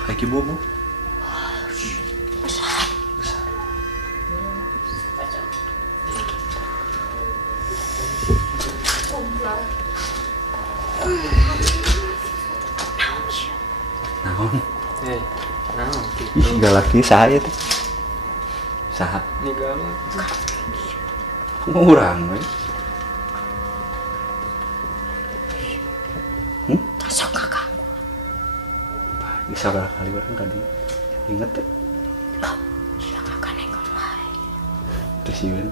Lagi bobo. Naon? Naon? Ih, galaknya saya teh. Saha? Ini galak. Ngurang we. Masuk kakak. Bisa berapa kali orang tadi? Ingat teh? Iya kakak nengok lain. Terus Yun.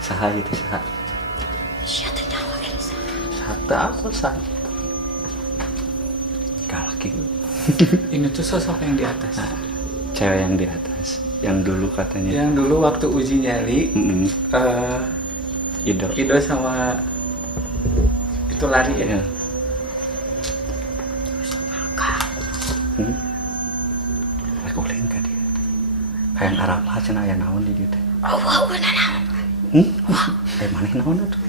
Saha gitu saha. Iya teh nyawa Elsa. Sata apa saha? Galak itu. Ini tuh sosok yang di atas. Cewek yang di atas, yang dulu katanya. Yang dulu waktu uji nyali, Ido. Ido sama itu lari ya. Ya. Rek ulin ka dia. Hayang Arafah cenah aya naon di dieu teh. Wah, naon? Maneh naon atuh?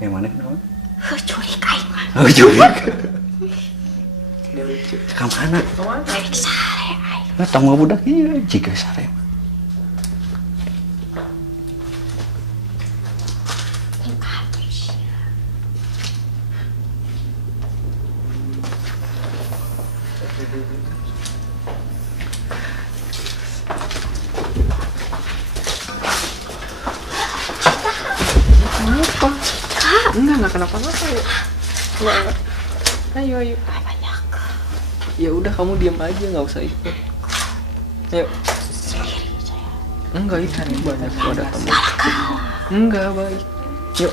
Maneh naon? Culik aing mah. Oh, julik. Dia lucu. Ka mana? Tarik sare aing. Nah, tong budak ieu jiga sare. Enggak kenapa-napa ya. Enggak. Ayo. Banyak. Ya udah kamu diam aja, nggak usah ikut. Ayo. Enggak itu banyak pada kamu. Enggak baik. Yuk.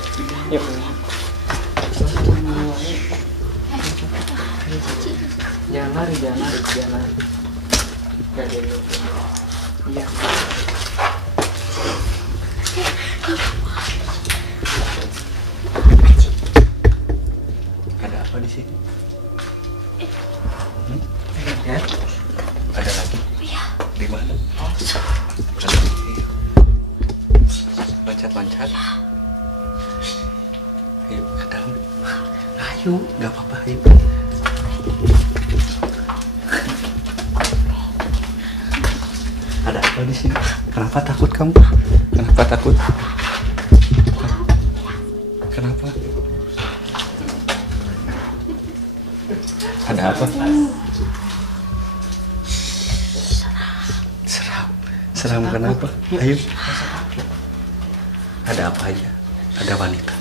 Jangan lari. Iya. Ada apa di sini? Ya. Ada lagi? Iya. Di mana? Loncat. Ayo ke dalam. Ayo, nggak apa-apa. Ayo. Ada apa di sini? Kenapa takut kamu? Kenapa takut? Kenapa? Ada apa? Seram kenapa? Ayo. Ada apa aja? Ada wanita.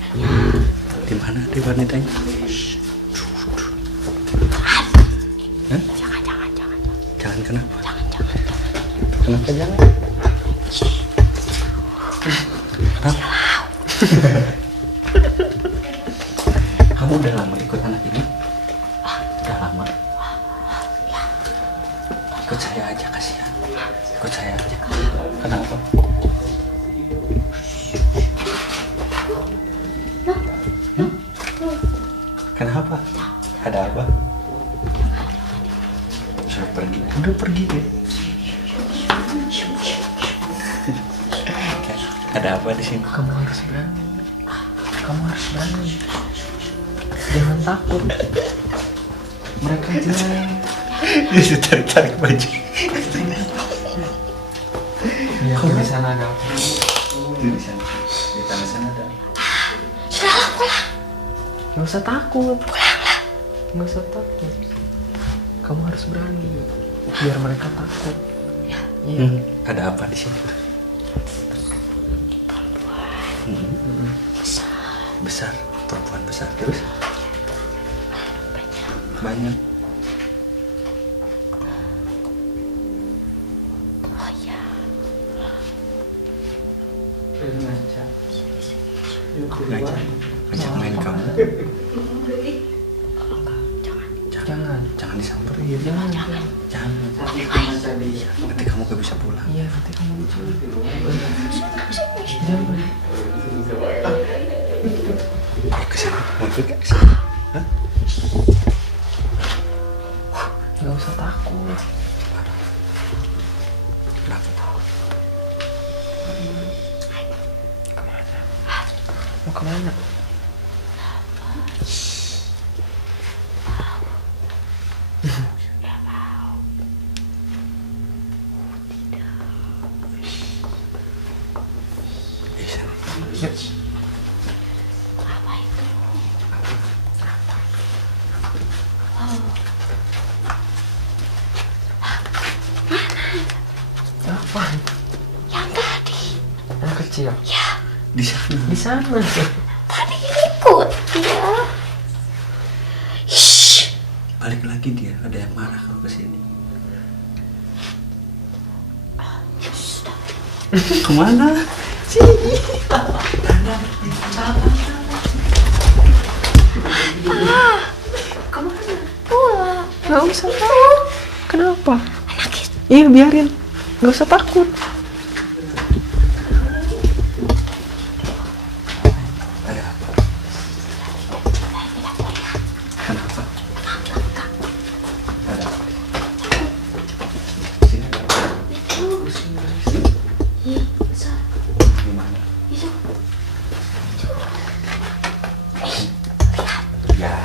Di mana ada wanitanya? Hah? Jangan kenapa? Kenapa jangan? Kenapa? Kamu udah lama ikut anak ini? Udah lama? Ikut saya aja, kasihan. Ikut saya aja. Kenapa? Kenapa? Ada apa? Sudah pergi. Udah pergi deh. Ada apa di sini? Kamu harus berani. Kamu harus berani. Jangan takut. Mereka jelek. Dia tarik baju. Ya, di sana ada apa? Di sana. Di tangan sana ada. Sudahlah, pulang. Gak usah takut. Pulanglah. Gak usah takut. Kamu harus berani. Biar mereka takut. Iya. Ada apa di sini? Besar. Perempuan besar. Terus? Banyak. Oh iya. Ngajak main kamu. Jangan disamperin. Jangan. Nanti kamu gak bisa pulang. Iya, nanti kamu lucu. Ayo ke sana. Mau ikut gak ke sana? Hah? Gak usah takut. Kenapa? Mau kemana? Di sana. Yuk. Apa? Yang tadi. Yang kecil. Ya, Di sana. Di sana. tadi ikut dia. Shh. Balik lagi dia. Ada yang marah kalau kesini. Kemana? Pulang. Gak usah takut. Kenapa? Iya, biarin. Gak usah takut. Ada apa? Kenapa? Ada apa? Sini ada apa? Gimana? Ya,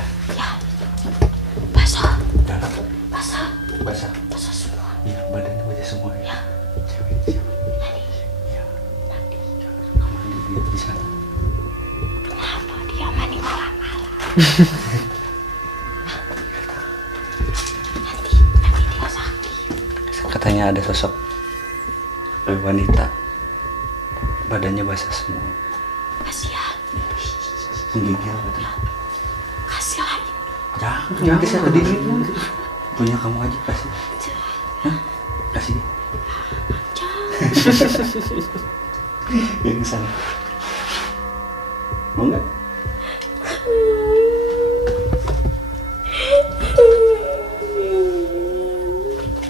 Basah. dalam. Basah. Basah. Basah semua. Iya, badannya basah semua ya. Cewek siapa? Iya. Kamu mandi dia di sana. Kenapa dia mandi malam-malam? Nanti dia sakit. Katanya ada sosok wanita. Badannya basah semua. Kasihan. Menggigil katanya. Kasihan. Jangan ke sana diri. Punya kamu aja kasih. Hah? Kasih. Ya ke sana. Mau nggak?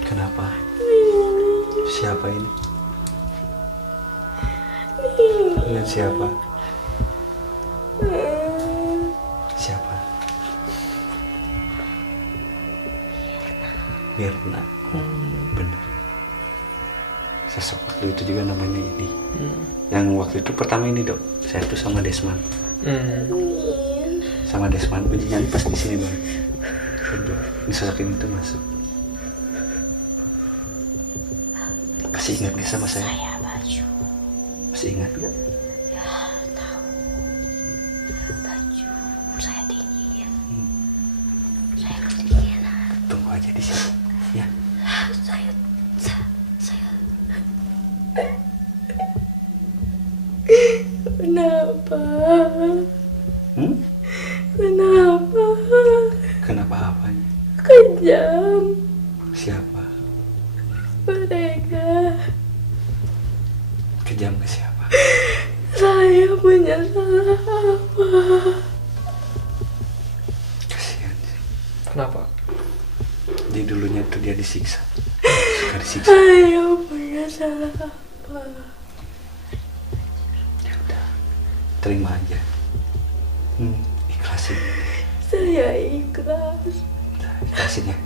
Kenapa? Siapa ini? Lihat siapa? Siapa? Mirna. Benar. Sosok waktu itu juga namanya ini. Yang waktu itu pertama ini dok. Saya tuh sama Desman. Hmm. sama Desman uji nyali pas di sini bang. Ini sosok ini tuh masuk. Masih ingat gak sama saya? Saya baju. Masih ingat gak? Ya tahu. Baju saya dingin. Saya kedinginan. Tunggu aja di sini. Ya. Saya Kenapa? Kenapa? Kenapa apanya? Kejam Siapa? mereka. Kejam ke siapa? Saya punya salah apa? Kasihan sih. Kenapa? Di dulunya tuh dia disiksa. Suka disiksa. Saya punya salah apa? Ya udah, terima aja. Ikhlasin. Saya ikhlas. Nah, ikhlasin ya.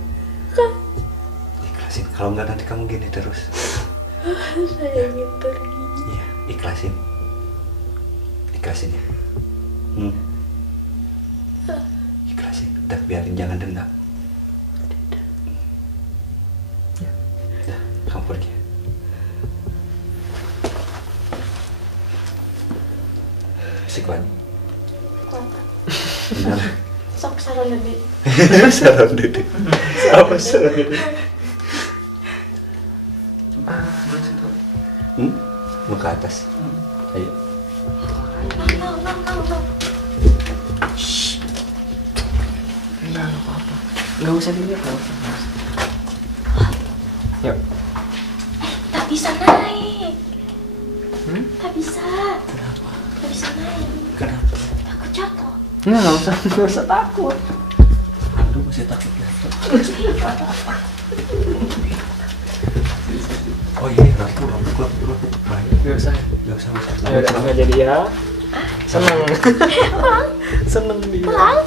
Ikhlasin. Kalau nggak nanti kamu gini terus. Saya ingin pergi. Iya, ikhlasin. Ikhlasin ya. Ikhlasin. Udah biarin, jangan dendam. Ya. Udah, kamu pergi. Si kuat. Kuatan. Benar. Sok saran lebih. Salam Dede. Apa salam Dede? Mau ke atas. Ayo. Enggak apa-apa. Nggak usah dilihat, nggak usah. Yuk. Tak bisa naik. Tak bisa. Kenapa? Tak bisa naik. Kenapa? Takut jatuh. Nggak usah takut. Aduh, masih takut jatuh. Oh iya, Ratu. Baik. Nggak usah. Gak usah. Ayo, nggak jadi ya. Seneng. Seneng dia. Pulang.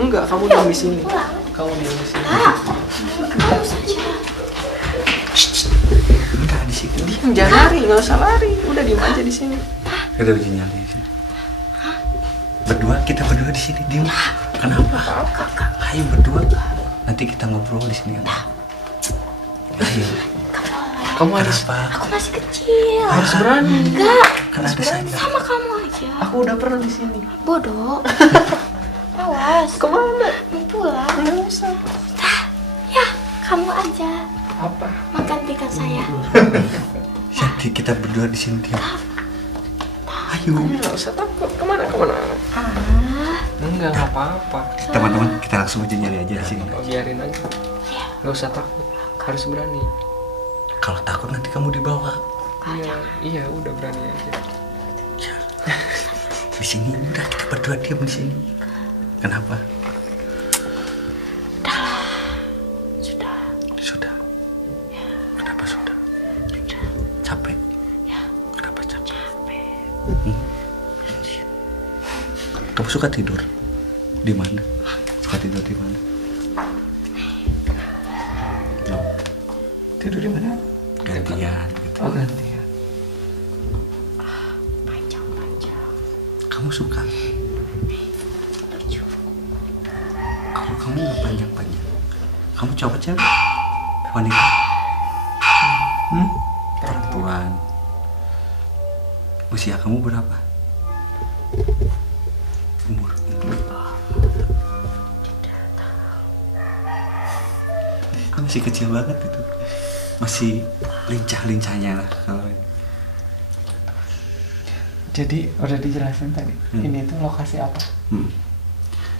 Enggak, kamu diam di sini. Pulang. Kamu diam di sini. Kamu saja. Enggak, di sini. Diam, jangan lari, nggak usah lari. Udah diam aja di sini. Kita uji nyali di sini. Kita berdua di sini, diam. Kenapa? Ayo berdua. Nanti kita ngobrol di sini. Ayo. Kamu harus Kenapa? Aku masih kecil. harus berani. Enggak. Kan ada saya. Sama kamu aja. Aku udah pernah di sini. Bodoh. Awas. Kemana? Mau pulang. Nggak usah. Ya, kamu aja. Apa? Menggantikan saya. Jadi kita berdua di sini, diam. Ayo. Nggak usah takut. Kemana? Enggak apa-apa. Teman-teman, kita langsung uji nyali aja di sini. Biarin aja. Nggak usah takut. Harus berani. Kalau takut nanti kamu dibawa. Iya, udah berani aja. Di sini udah, kita berdua diam di sini. Kenapa? Sudah. Kenapa sudah? Capek. Kenapa capek? Kamu suka tidur? Di mana? Suka tidur di mana? No. Tidur di mana? Gantian gitu. Oh, gantian. Panjang. Kamu suka? Kamu nggak panjang. Kamu cowok cewek? Wanita? Perempuan. Usia kamu berapa? Umur. Masih kecil banget itu. Masih lincah-lincahnya lah kalau ini. Jadi udah dijelasin tadi. Ini tuh lokasi apa?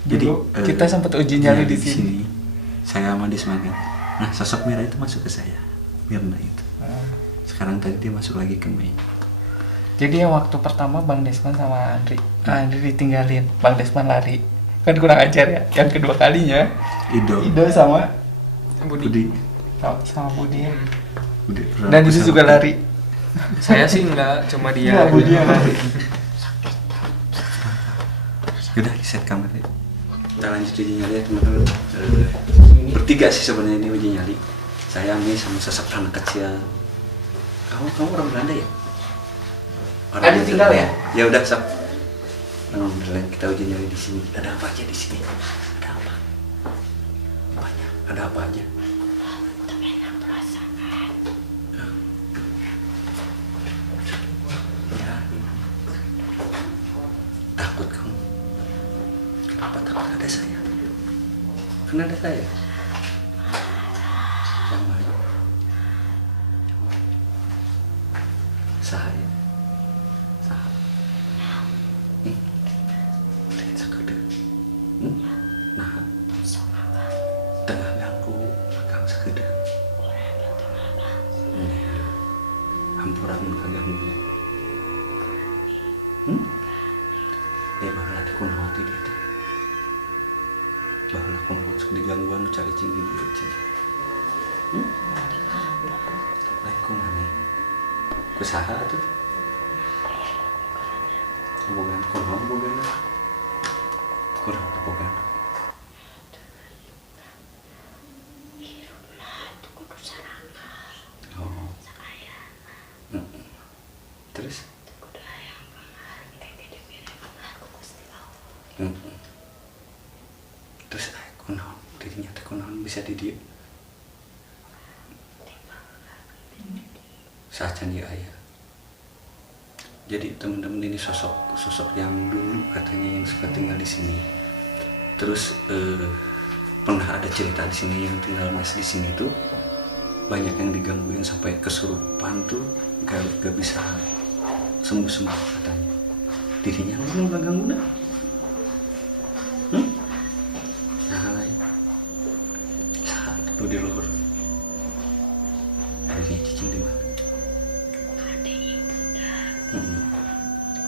Jadi Dulu kita sempat uji nyali di sini. Saya sama Desman. Nah, sosok Mira itu masuk ke saya. Mirna itu. Sekarang tadi dia masuk lagi ke Mei. Jadi yang waktu pertama Bang Desman sama Andri ditinggalin. Bang Desman lari. Kan kurang ajar ya. Yang kedua kalinya Ido sama Budi. sama Budi. Budi. Dan itu juga lari. Saya sih enggak, cuma dia. Iya, Budi yang lari. Yaudah, set kameranya. Kita lanjut uji nyali ya teman-teman. Bertiga sih sebenarnya ini uji nyali. Saya nih sama sosok anak kecil. Kamu orang Belanda ya? Ada tinggal ya? Ya udah, sok. Alhamdulillah kita uji nyari di sini. Ada apa aja di sini? Ada apa? Banyak. Ada apa aja? Tapi enak perasaan. Ya. Takut kamu? Kenapa takut? Ada saya. Kan ada saya. Jangan. Sahaya. Sahaya. Lihat sekedar. Nah. Tengah ganggu. Akang sekedar. Hampura mun kaganggu. Dia bakal ada kunaon ti dia teh. Bakal kunaon sok digangguan nu cari cing gitu cing. Lain kunaon. Kusaha atuh. Bogan kunaon bogan. Kurang bogan. Oh. Terus? Terus kunaon dirinya teh kunaon bisa di dieu. Sacan ieu aya. Jadi teman-teman ini sosok yang dulu katanya yang suka tinggal di sini. Terus pernah ada cerita di sini yang tinggal masih di sini tuh banyak yang digangguin sampai kesurupan tuh gak bisa sembuh katanya. Dirinya lu gak ganggu dah. Nah lain saat lu di luhur adanya cicing di mana?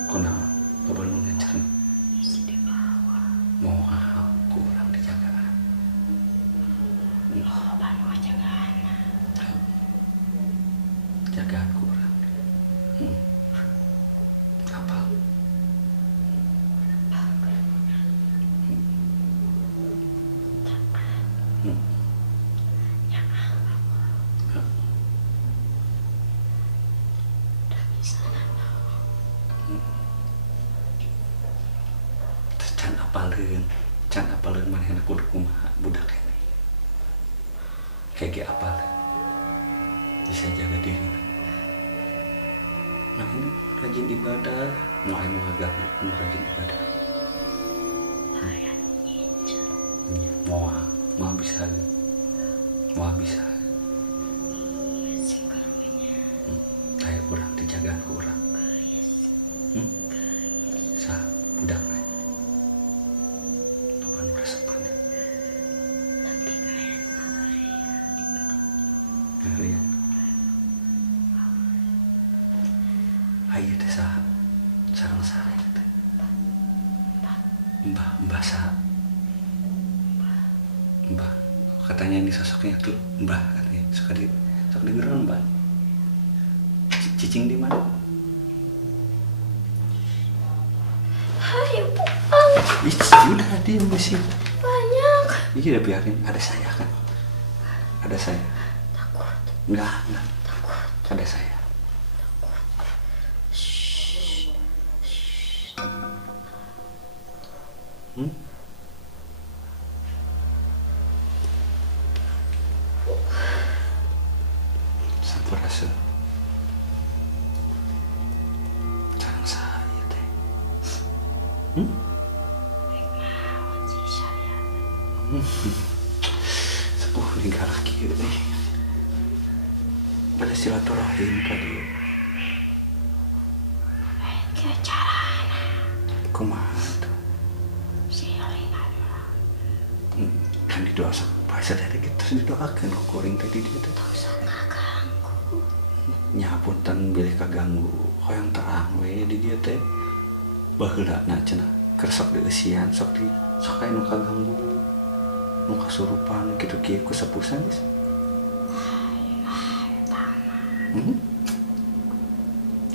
Kunaon bapak nu ngajar mau kurang dijagaan. Jagaan kurang. Apa? Can apaleun manehna kudu kumaha budak ini. Kayak apaleun. Bisa jaga diri. Manehna rajin ibadah, mau agama, rajin ibadah. Mau bisa. Kayak kurang dijagaan kurang. Sa budak lain. Bapak resepan ya. Ngerian. Ayo teh saha. Sareng saha teh. Mbah saha. Mbah. Katanya ini sosoknya tuh Mbah katanya. Sok digeron Mbah. Cicing di mana? Hai, pulang. Udah diam di sini. Banyak. Iya, biarin. Ada saya kan. Ada saya. Takut. Enggak. Ada saya. Sampurasun. Sareng saya teh. Sepuh ninggal kieu nih. Pada silaturahim ka dieu. Kira carana. Kumaha tuh? Kan didoa supaya sadari kita didoakan kok kuring tadi dia tuh. Nyapunten bilih kaganggu hoyong terang we di dia teh. Baheulana cenah kersok dieusian sok aya nu kaganggu. Nu kasurupan kitu kieu ku sepuh sanes.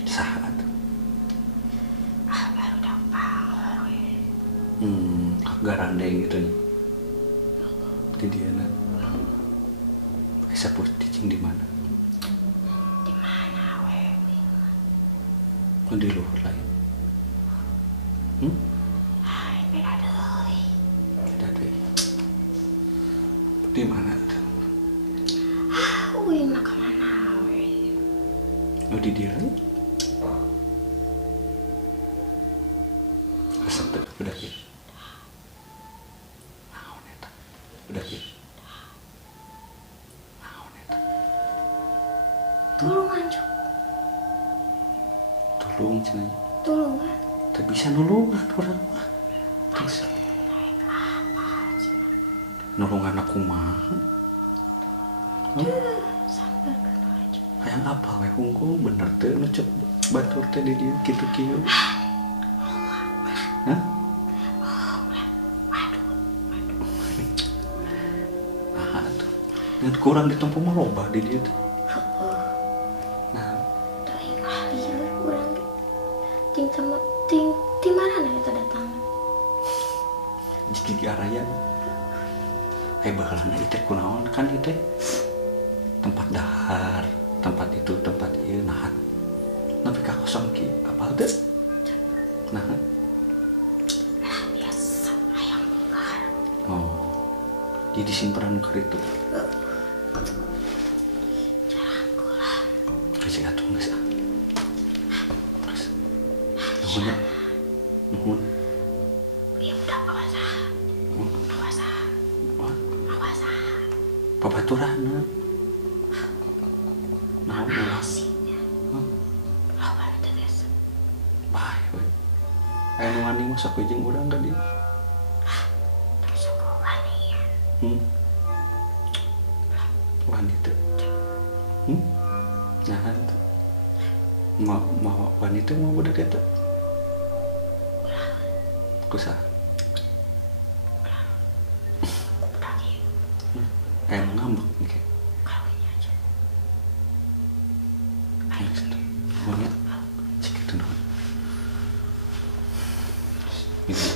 Saha atuh? Garandeng gitu nya. Di diana. Sepuh cicing di mana? Di mana we? Di luhur lain. Di mana? Wih, kemana? Lu di dia lagi? Resep tuh, udah ya. Naon eta? Udah ya. Naon eta? Tulungan, Cuk. Tulung cenanya. Tulungan. Tak bisa nulungan orang mah. Terus nulungan aku mah. Sampai kena aja. Hayang apa we hungkul bener teh nu cek batur teh di dieu kitu-kitu. Hah? Ah tuh. Ngan kurang ditempuh mah loba di dieu teh. Nah, Teuing kali urang ge. Ting sama ting mana kita datang? jika di arayan. Hai bahalana ieu teh kunaon kan ieu teh tempat dahar, tempat itu, tempat ieu nahan. Nepi ka kosong ki apal teh? Nah. Biasa hayang bongkar. Oh. Jadi simpenan keur itu. Jarangku lah. Kasih atuh geus ah. Geus. Nuhun ya. Nuhun. Ya udah awas ah. Awas ah. Wah, Awas ah. babaturanna. Naon ulah. Lawan terus. Bae we. Aya nu wani mah saku jeung urang ka dieu. Terus aku wani ya. Wani teh. Nahan teh. Mau wani teh mau budak eta. Kusaha? Udah gitu. Aya nu ngambek engke. Kawinnya aja. Ayo situ. Nuhun ya. Cik itu nuhun. Minum.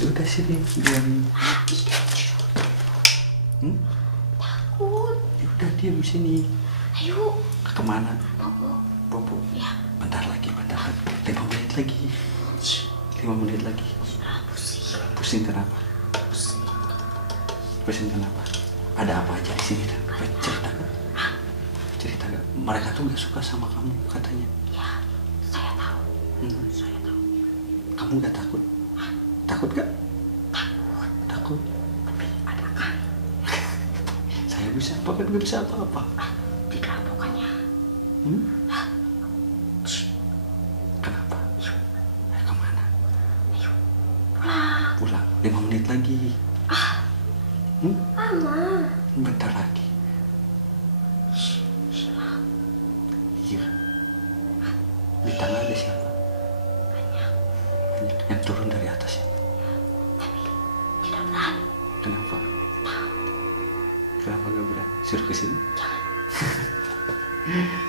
Udah sini diam. Takut. Ya udah diam sini. Ayo. Kemana? Bobo. Bobo. Ya. Bentar lagi, bentar lagi. 5 menit lagi. 5 menit lagi. Pusing. Pusing kenapa? Pusing kenapa? Ada apa aja di sini dan cerita kan? Cerita gak? Mereka tuh gak suka sama kamu katanya. Ya, saya tahu. Saya tahu. Kamu gak takut? Takut gak? Takut. Tapi ada kan? Saya bisa apa kan gak bisa apa-apa. Tidak pokoknya. Kenapa? Ayo kemana? Pulang. Pulang. 5 menit lagi. Lama. Bentar lagi. Iya. Di tangga ada siapa? Banyak. Banyak. Yang turun dari atas ya. Tapi tidak berani. Kenapa? Kenapa gak berani? Suruh kesini.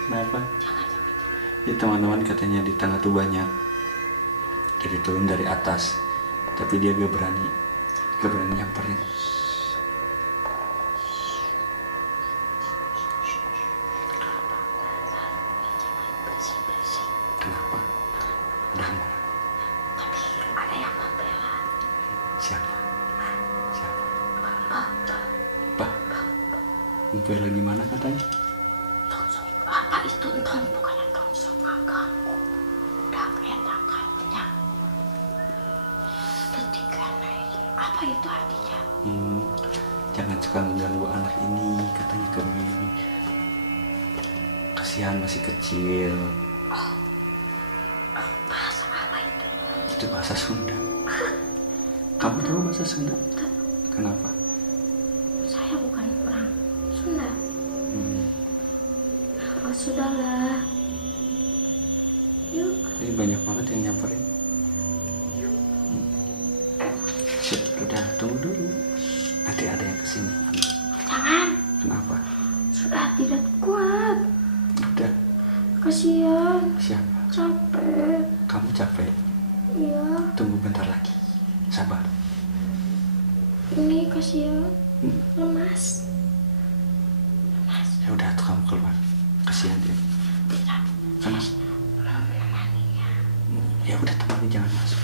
Kenapa? Ya teman-teman katanya di tangga tuh banyak. Jadi turun dari atas. Tapi dia gak berani nyamperin. Kenapa? Ada yang marah? Tapi ada yang membela. Siapa? Siapa? Bah. Membela gimana katanya? Tongsok. Apa itu entah bukannya tongsok ngaganggu. Udah enak kalnya. Ketiga naik. Apa itu artinya? Jangan suka mengganggu anak ini katanya kami. Kasihan masih kecil. Bahasa apa itu? Itu bahasa Sunda. Kamu tahu bahasa Sunda? Kenapa? Saya bukan orang Sunda. Hmm. Oh, sudahlah. Yuk. Jadi banyak banget yang nyamperin. Shit, udah tunggu dulu. Nanti ada yang kesini. Jangan. Kenapa? Sudah tidak kuat. Udah. Kasihan. Siapa? Capek. Kamu capek? Iya. Tunggu bentar lagi. Sabar. Ini kasihan. Lemas. kasihan dia. Kenapa? Ya udah temani, jangan masuk.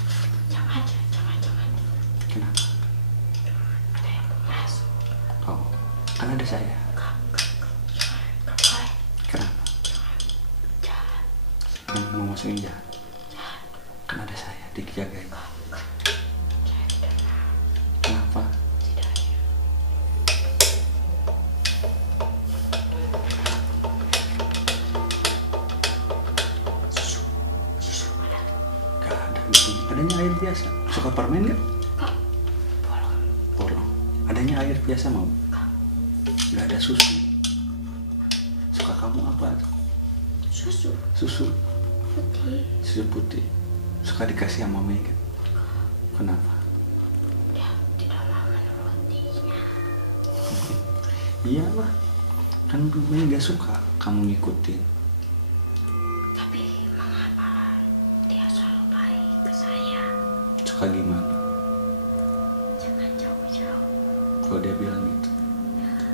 Jangan. Kenapa? Ada yang mau masuk. Oh, kan ada saya. Gak boleh. Kenapa? Jangan. Yang mau masukin jahat? Kan ada saya, dijagain. Kenapa? Gak ada gitu. Adanya air biasa. Suka permen gak? Bolong. Adanya air biasa mau? Gak ada susu. Suka kamu apa tuh? Susu Susu. putih. Susu putih. Suka dikasih sama Mega. Kenapa? Dia tidak mau menurutinya. Iyalah. Kan Mega suka kamu ngikutin. Tapi mengapa dia selalu baik ke saya? Suka gimana? Jangan jauh-jauh. Kalau dia bilang gitu.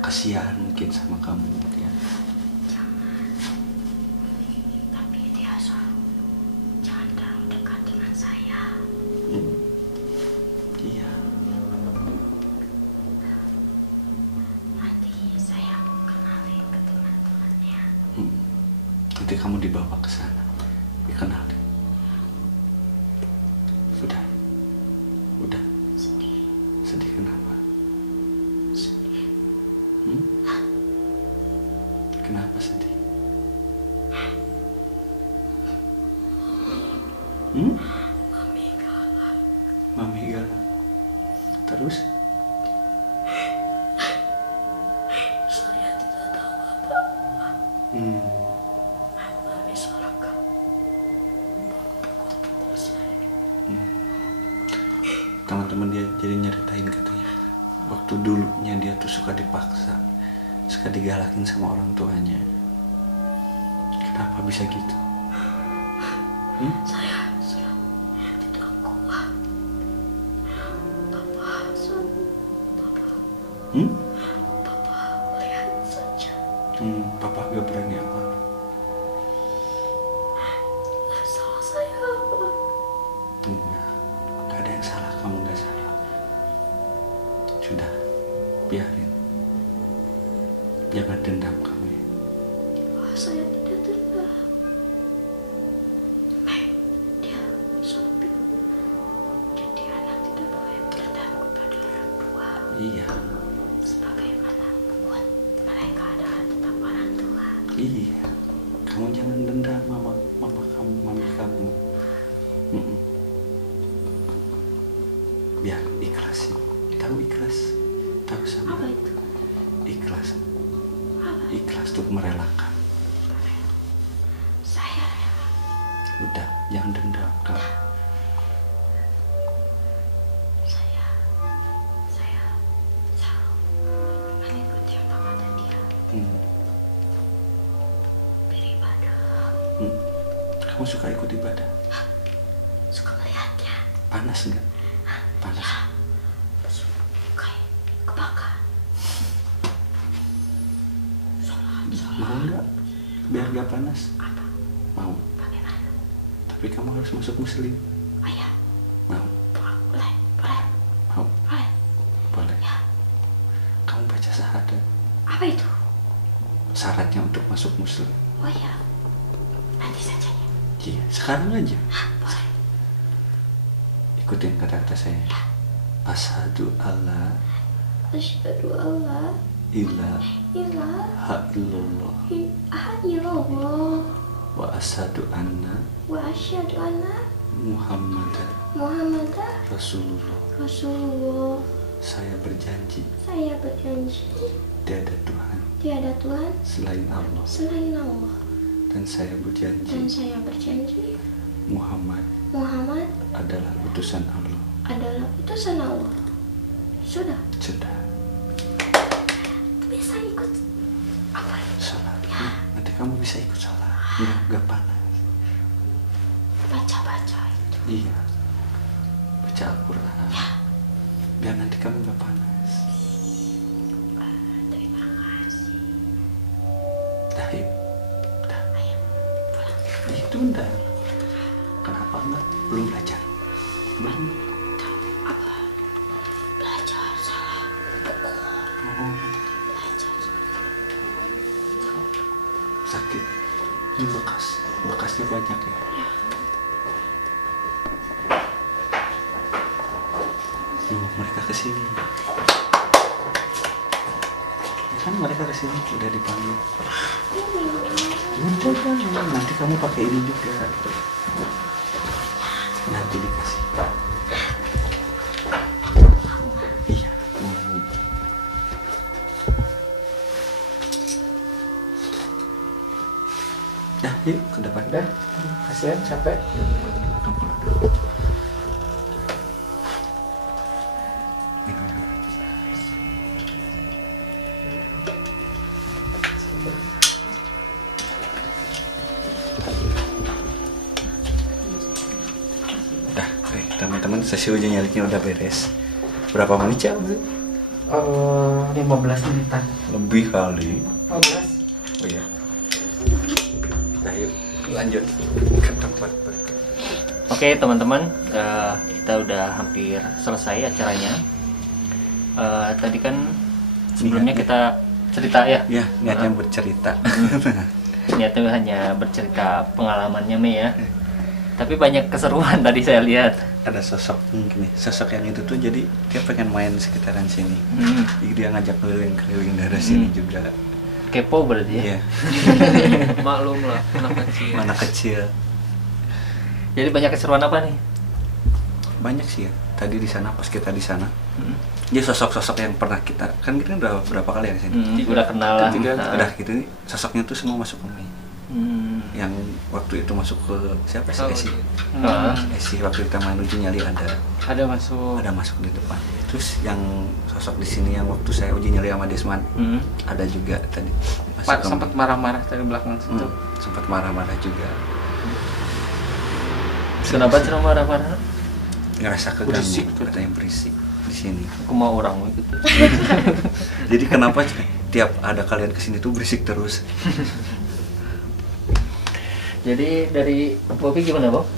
Kasihan mungkin sama kamu dia. Jangan. Tapi dia selalu jangan terlalu dekat dengan saya. Iya. Nanti saya mau kenalin ke teman-temannya. Nanti kamu dibawa ke sana. Dikenalin. Sudah. Udah. Sedih. Sedih kenapa? Sedih. Kenapa sedih? Mami galak. Mami galak. Terus? Saya tidak tahu apa-apa. Mami seragam. Pukul saya. Teman-teman dia jadi nyeritain katanya. Waktu dulunya dia tuh suka dipaksa. Suka digalakin sama orang tuanya. Kenapa bisa gitu? Saya sudah tidak kuat. Papa suruh. Papa lihat saja. Papa gak berani apa? Salah saya apa? Enggak. Gak ada yang salah, kamu gak salah. Sudah, biarin. Jangan dendam kamu ya. Saya tidak dendam. Dia selalu bilang, jadi anak tidak boleh berdendam kepada orang tua. Iya, Sebagaimanapun mereka adalah tetap orang tua. iya. Kamu jangan dendam mama kamu, mami kamu. Biar ikhlasin. Tahu ikhlas? Tahu sama? Apa itu? Ikhlas. Apa? Ikhlas tuh merelakan. Saya rela. Udah, jangan dendam kamu. Saya selalu mengikuti apa kata dia. Beribadah. Kamu suka ikut ibadah? Suka melihatnya. Panas enggak? Panas. Kayak kebakar. Sholat. Mau enggak? Biar gak panas. Apa? Mau. Bagaimana? Tapi kamu harus masuk muslim. Ayah. Mau. Boleh. Mau. Boleh. Boleh. Ya. Kamu baca syahadat. Apa itu? Syaratnya untuk masuk muslim. Oh ya. Nanti saja ya. Iya, sekarang aja. Boleh. Ikutin kata-kata saya. Asyhadu alla Asyhadu alla ilaha ilaha illallah illallah wa asyhadu anna wa asyhadu anna Muhammadan Muhammadan Rasulullah. Rasulullah. Saya berjanji Saya berjanji tiada Tuhan tiada Tuhan selain Allah, selain Allah, dan saya dan berjanji saya berjanji Muhammad Muhammad adalah utusan Allah. adalah utusan Allah. Sudah. Sudah. Bisa ikut apa? Sholat. Nanti kamu bisa ikut sholat. Nggak panas. Baca itu. Iya. Baca Al-Quran. Biar nanti kamu nggak panas. Terima kasih. Dahib. sebentar. Kenapa enggak? Belum belajar. Belum. Belajar salah buku. Oh, Belajar. sakit. Ini bekasnya banyak ya. Mereka kesini. Ya kan mereka kesini udah dipanggil. Udah kan, nanti kamu pakai ini juga. Nanti dikasih. Iya. Dah, yuk ke depan. Udah, kasihan capek. Kamu pulang dulu. Minum dulu. Udah, teman-teman sesi uji nyalinya udah beres. Berapa menit ya? 15 menitan. Lebih kali. 15. Oh iya. Nah yuk lanjut ke tempat berikut. Oke teman-teman, kita udah hampir selesai acaranya. Tadi kan sebelumnya kita cerita ya. Ya, niatnya bercerita. Niatnya hanya bercerita pengalamannya Mei ya. Tapi banyak keseruan tadi saya lihat. Ada sosok mungkin nih, sosok yang itu tuh jadi dia pengen main sekitaran sini. Jadi dia ngajak keliling-keliling daerah sini juga. Kepo berarti ya. Iya, Maklum lah, anak kecil. anak kecil. Jadi banyak keseruan apa nih? Banyak sih ya. Tadi di sana pas kita di sana. Dia sosok-sosok yang pernah kita kan udah berapa kali ya di sini. Udah kenal lah. Ketiga, Nah. udah gitu nih sosoknya tuh semua masuk ke Mei. Yang waktu itu masuk ke siapa sih? Esi. Nah. Esi waktu kita main uji nyali Ada masuk. ada masuk di depan. Terus yang sosok di sini yang waktu saya uji nyali sama Desman ada juga tadi. Masuk ke Sempat marah-marah dari belakang situ. sempat marah-marah juga. Kenapa sih marah-marah? Ngerasa keganggu, Berisik. katanya berisik di sini. Aku mau orang gitu. Jadi kenapa tiap ada kalian kesini tuh berisik terus? Jadi dari Bobby gimana, Bob?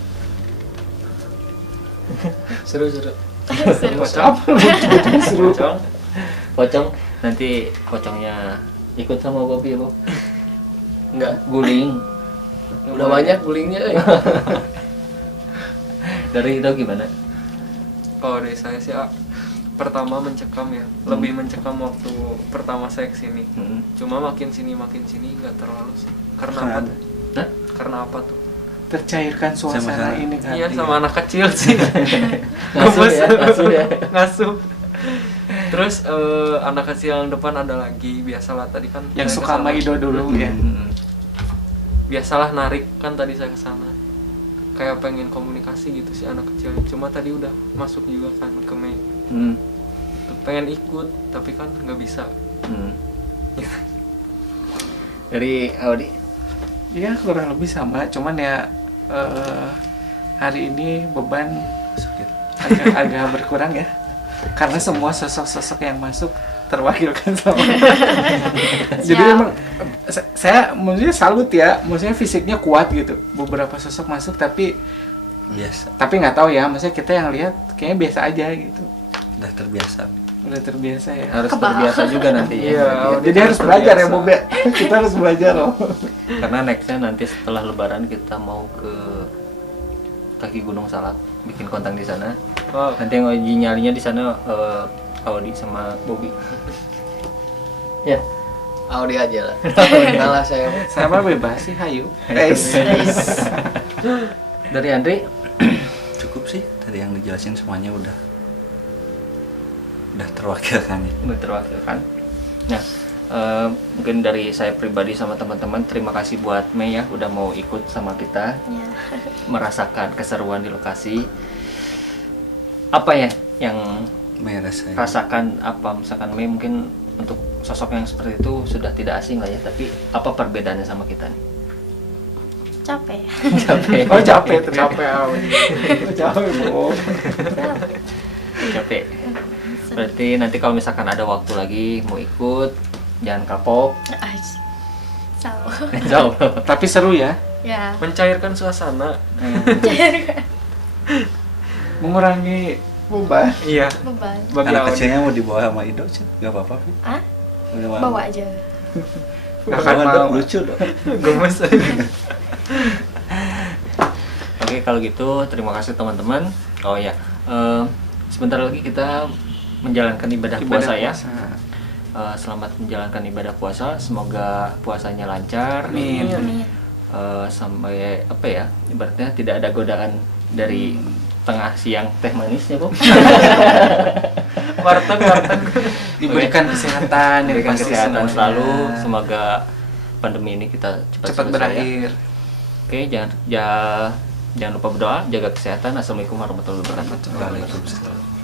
Seru-seru. Pocong. Pocong. Nanti pocongnya ikut sama Bobby ya, Bob? Enggak. Guling. Udah banyak bullyingnya. Dari itu gimana? Kalau dari saya sih pertama mencekam ya. Lebih mencekam waktu pertama saya kesini. Cuma makin sini nggak terlalu sih. Karena apa? tuh? Hah? Karena apa tuh? Tercairkan suasana Sama-sama. ini kan. Iya sama anak kecil sih. Ngasuh ya, ngasuh ya. Ngasuh. Terus anak kecil yang depan ada lagi, biasalah tadi kan Yang saya suka sama kesana. Ido dulu ya. Biasalah narik kan tadi saya kesana. Kayak pengen komunikasi gitu sih anak kecil. Cuma tadi udah masuk juga kan ke Mei. Pengen ikut tapi kan nggak bisa. Dari Audi. Iya kurang lebih sama, cuman ya hari ini beban Sakit. agak berkurang ya. Karena semua sosok-sosok yang masuk terwakilkan sama. Jadi emang saya maksudnya salut ya, maksudnya fisiknya kuat gitu. Beberapa sosok masuk tapi Biasa, nggak tahu ya, maksudnya kita yang lihat kayaknya biasa aja gitu. udah terbiasa. Udah terbiasa ya. Harus terbiasa juga nanti ya. Iya, jadi harus belajar ya Bob ya. Kita harus belajar loh. Karena nextnya nanti setelah Lebaran kita mau ke kaki Gunung Salak, bikin kontak di sana. Nanti yang uji nyalinya di sana Audi sama Bobby. Ya. Audi aja lah. Kalah saya. Saya mah bebas sih, hayu. Dari Andri, Cukup sih tadi yang dijelasin semuanya udah terwakilkan ya. udah terwakilkan. Nah, mungkin dari saya pribadi sama teman-teman, terima kasih buat Mei ya udah mau ikut sama kita Ya. merasakan keseruan di lokasi. Apa ya yang Mei rasanya. rasakan apa misalkan Mei mungkin untuk sosok yang seperti itu sudah tidak asing lah ya, tapi apa perbedaannya sama kita nih? Capek. Capek. Oh capek, capek. Capek Bob. Capek. Berarti nanti kalau misalkan ada waktu lagi mau ikut, jangan kapok. Salah. Jauh. Tapi seru ya. Ya. mencairkan suasana. Mengurangi beban. Iya, Beban. bagi Anak Audi. kecilnya mau dibawa sama Ido sih, nggak apa-apa. Pi. Ah, Mau bawa aja. Nggak akan Bawa, mau. Dok, lucu dong. Gemes. Oke, kalau gitu terima kasih teman-teman. Oh ya, sebentar lagi kita menjalankan ibadah puasa ya. Selamat menjalankan ibadah puasa. Semoga puasanya lancar. Amin. Amin. Sampai apa ya? Ibaratnya tidak ada godaan dari tengah siang teh manisnya kok. Warteg. Diberikan kesehatan, yang Berikan pasti kesehatan semuanya. selalu. Semoga pandemi ini kita cepat Cepat selesai ya. berakhir. Oke, jangan lupa berdoa, jaga kesehatan. Assalamualaikum warahmatullahi wabarakatuh. Waalaikumsalam.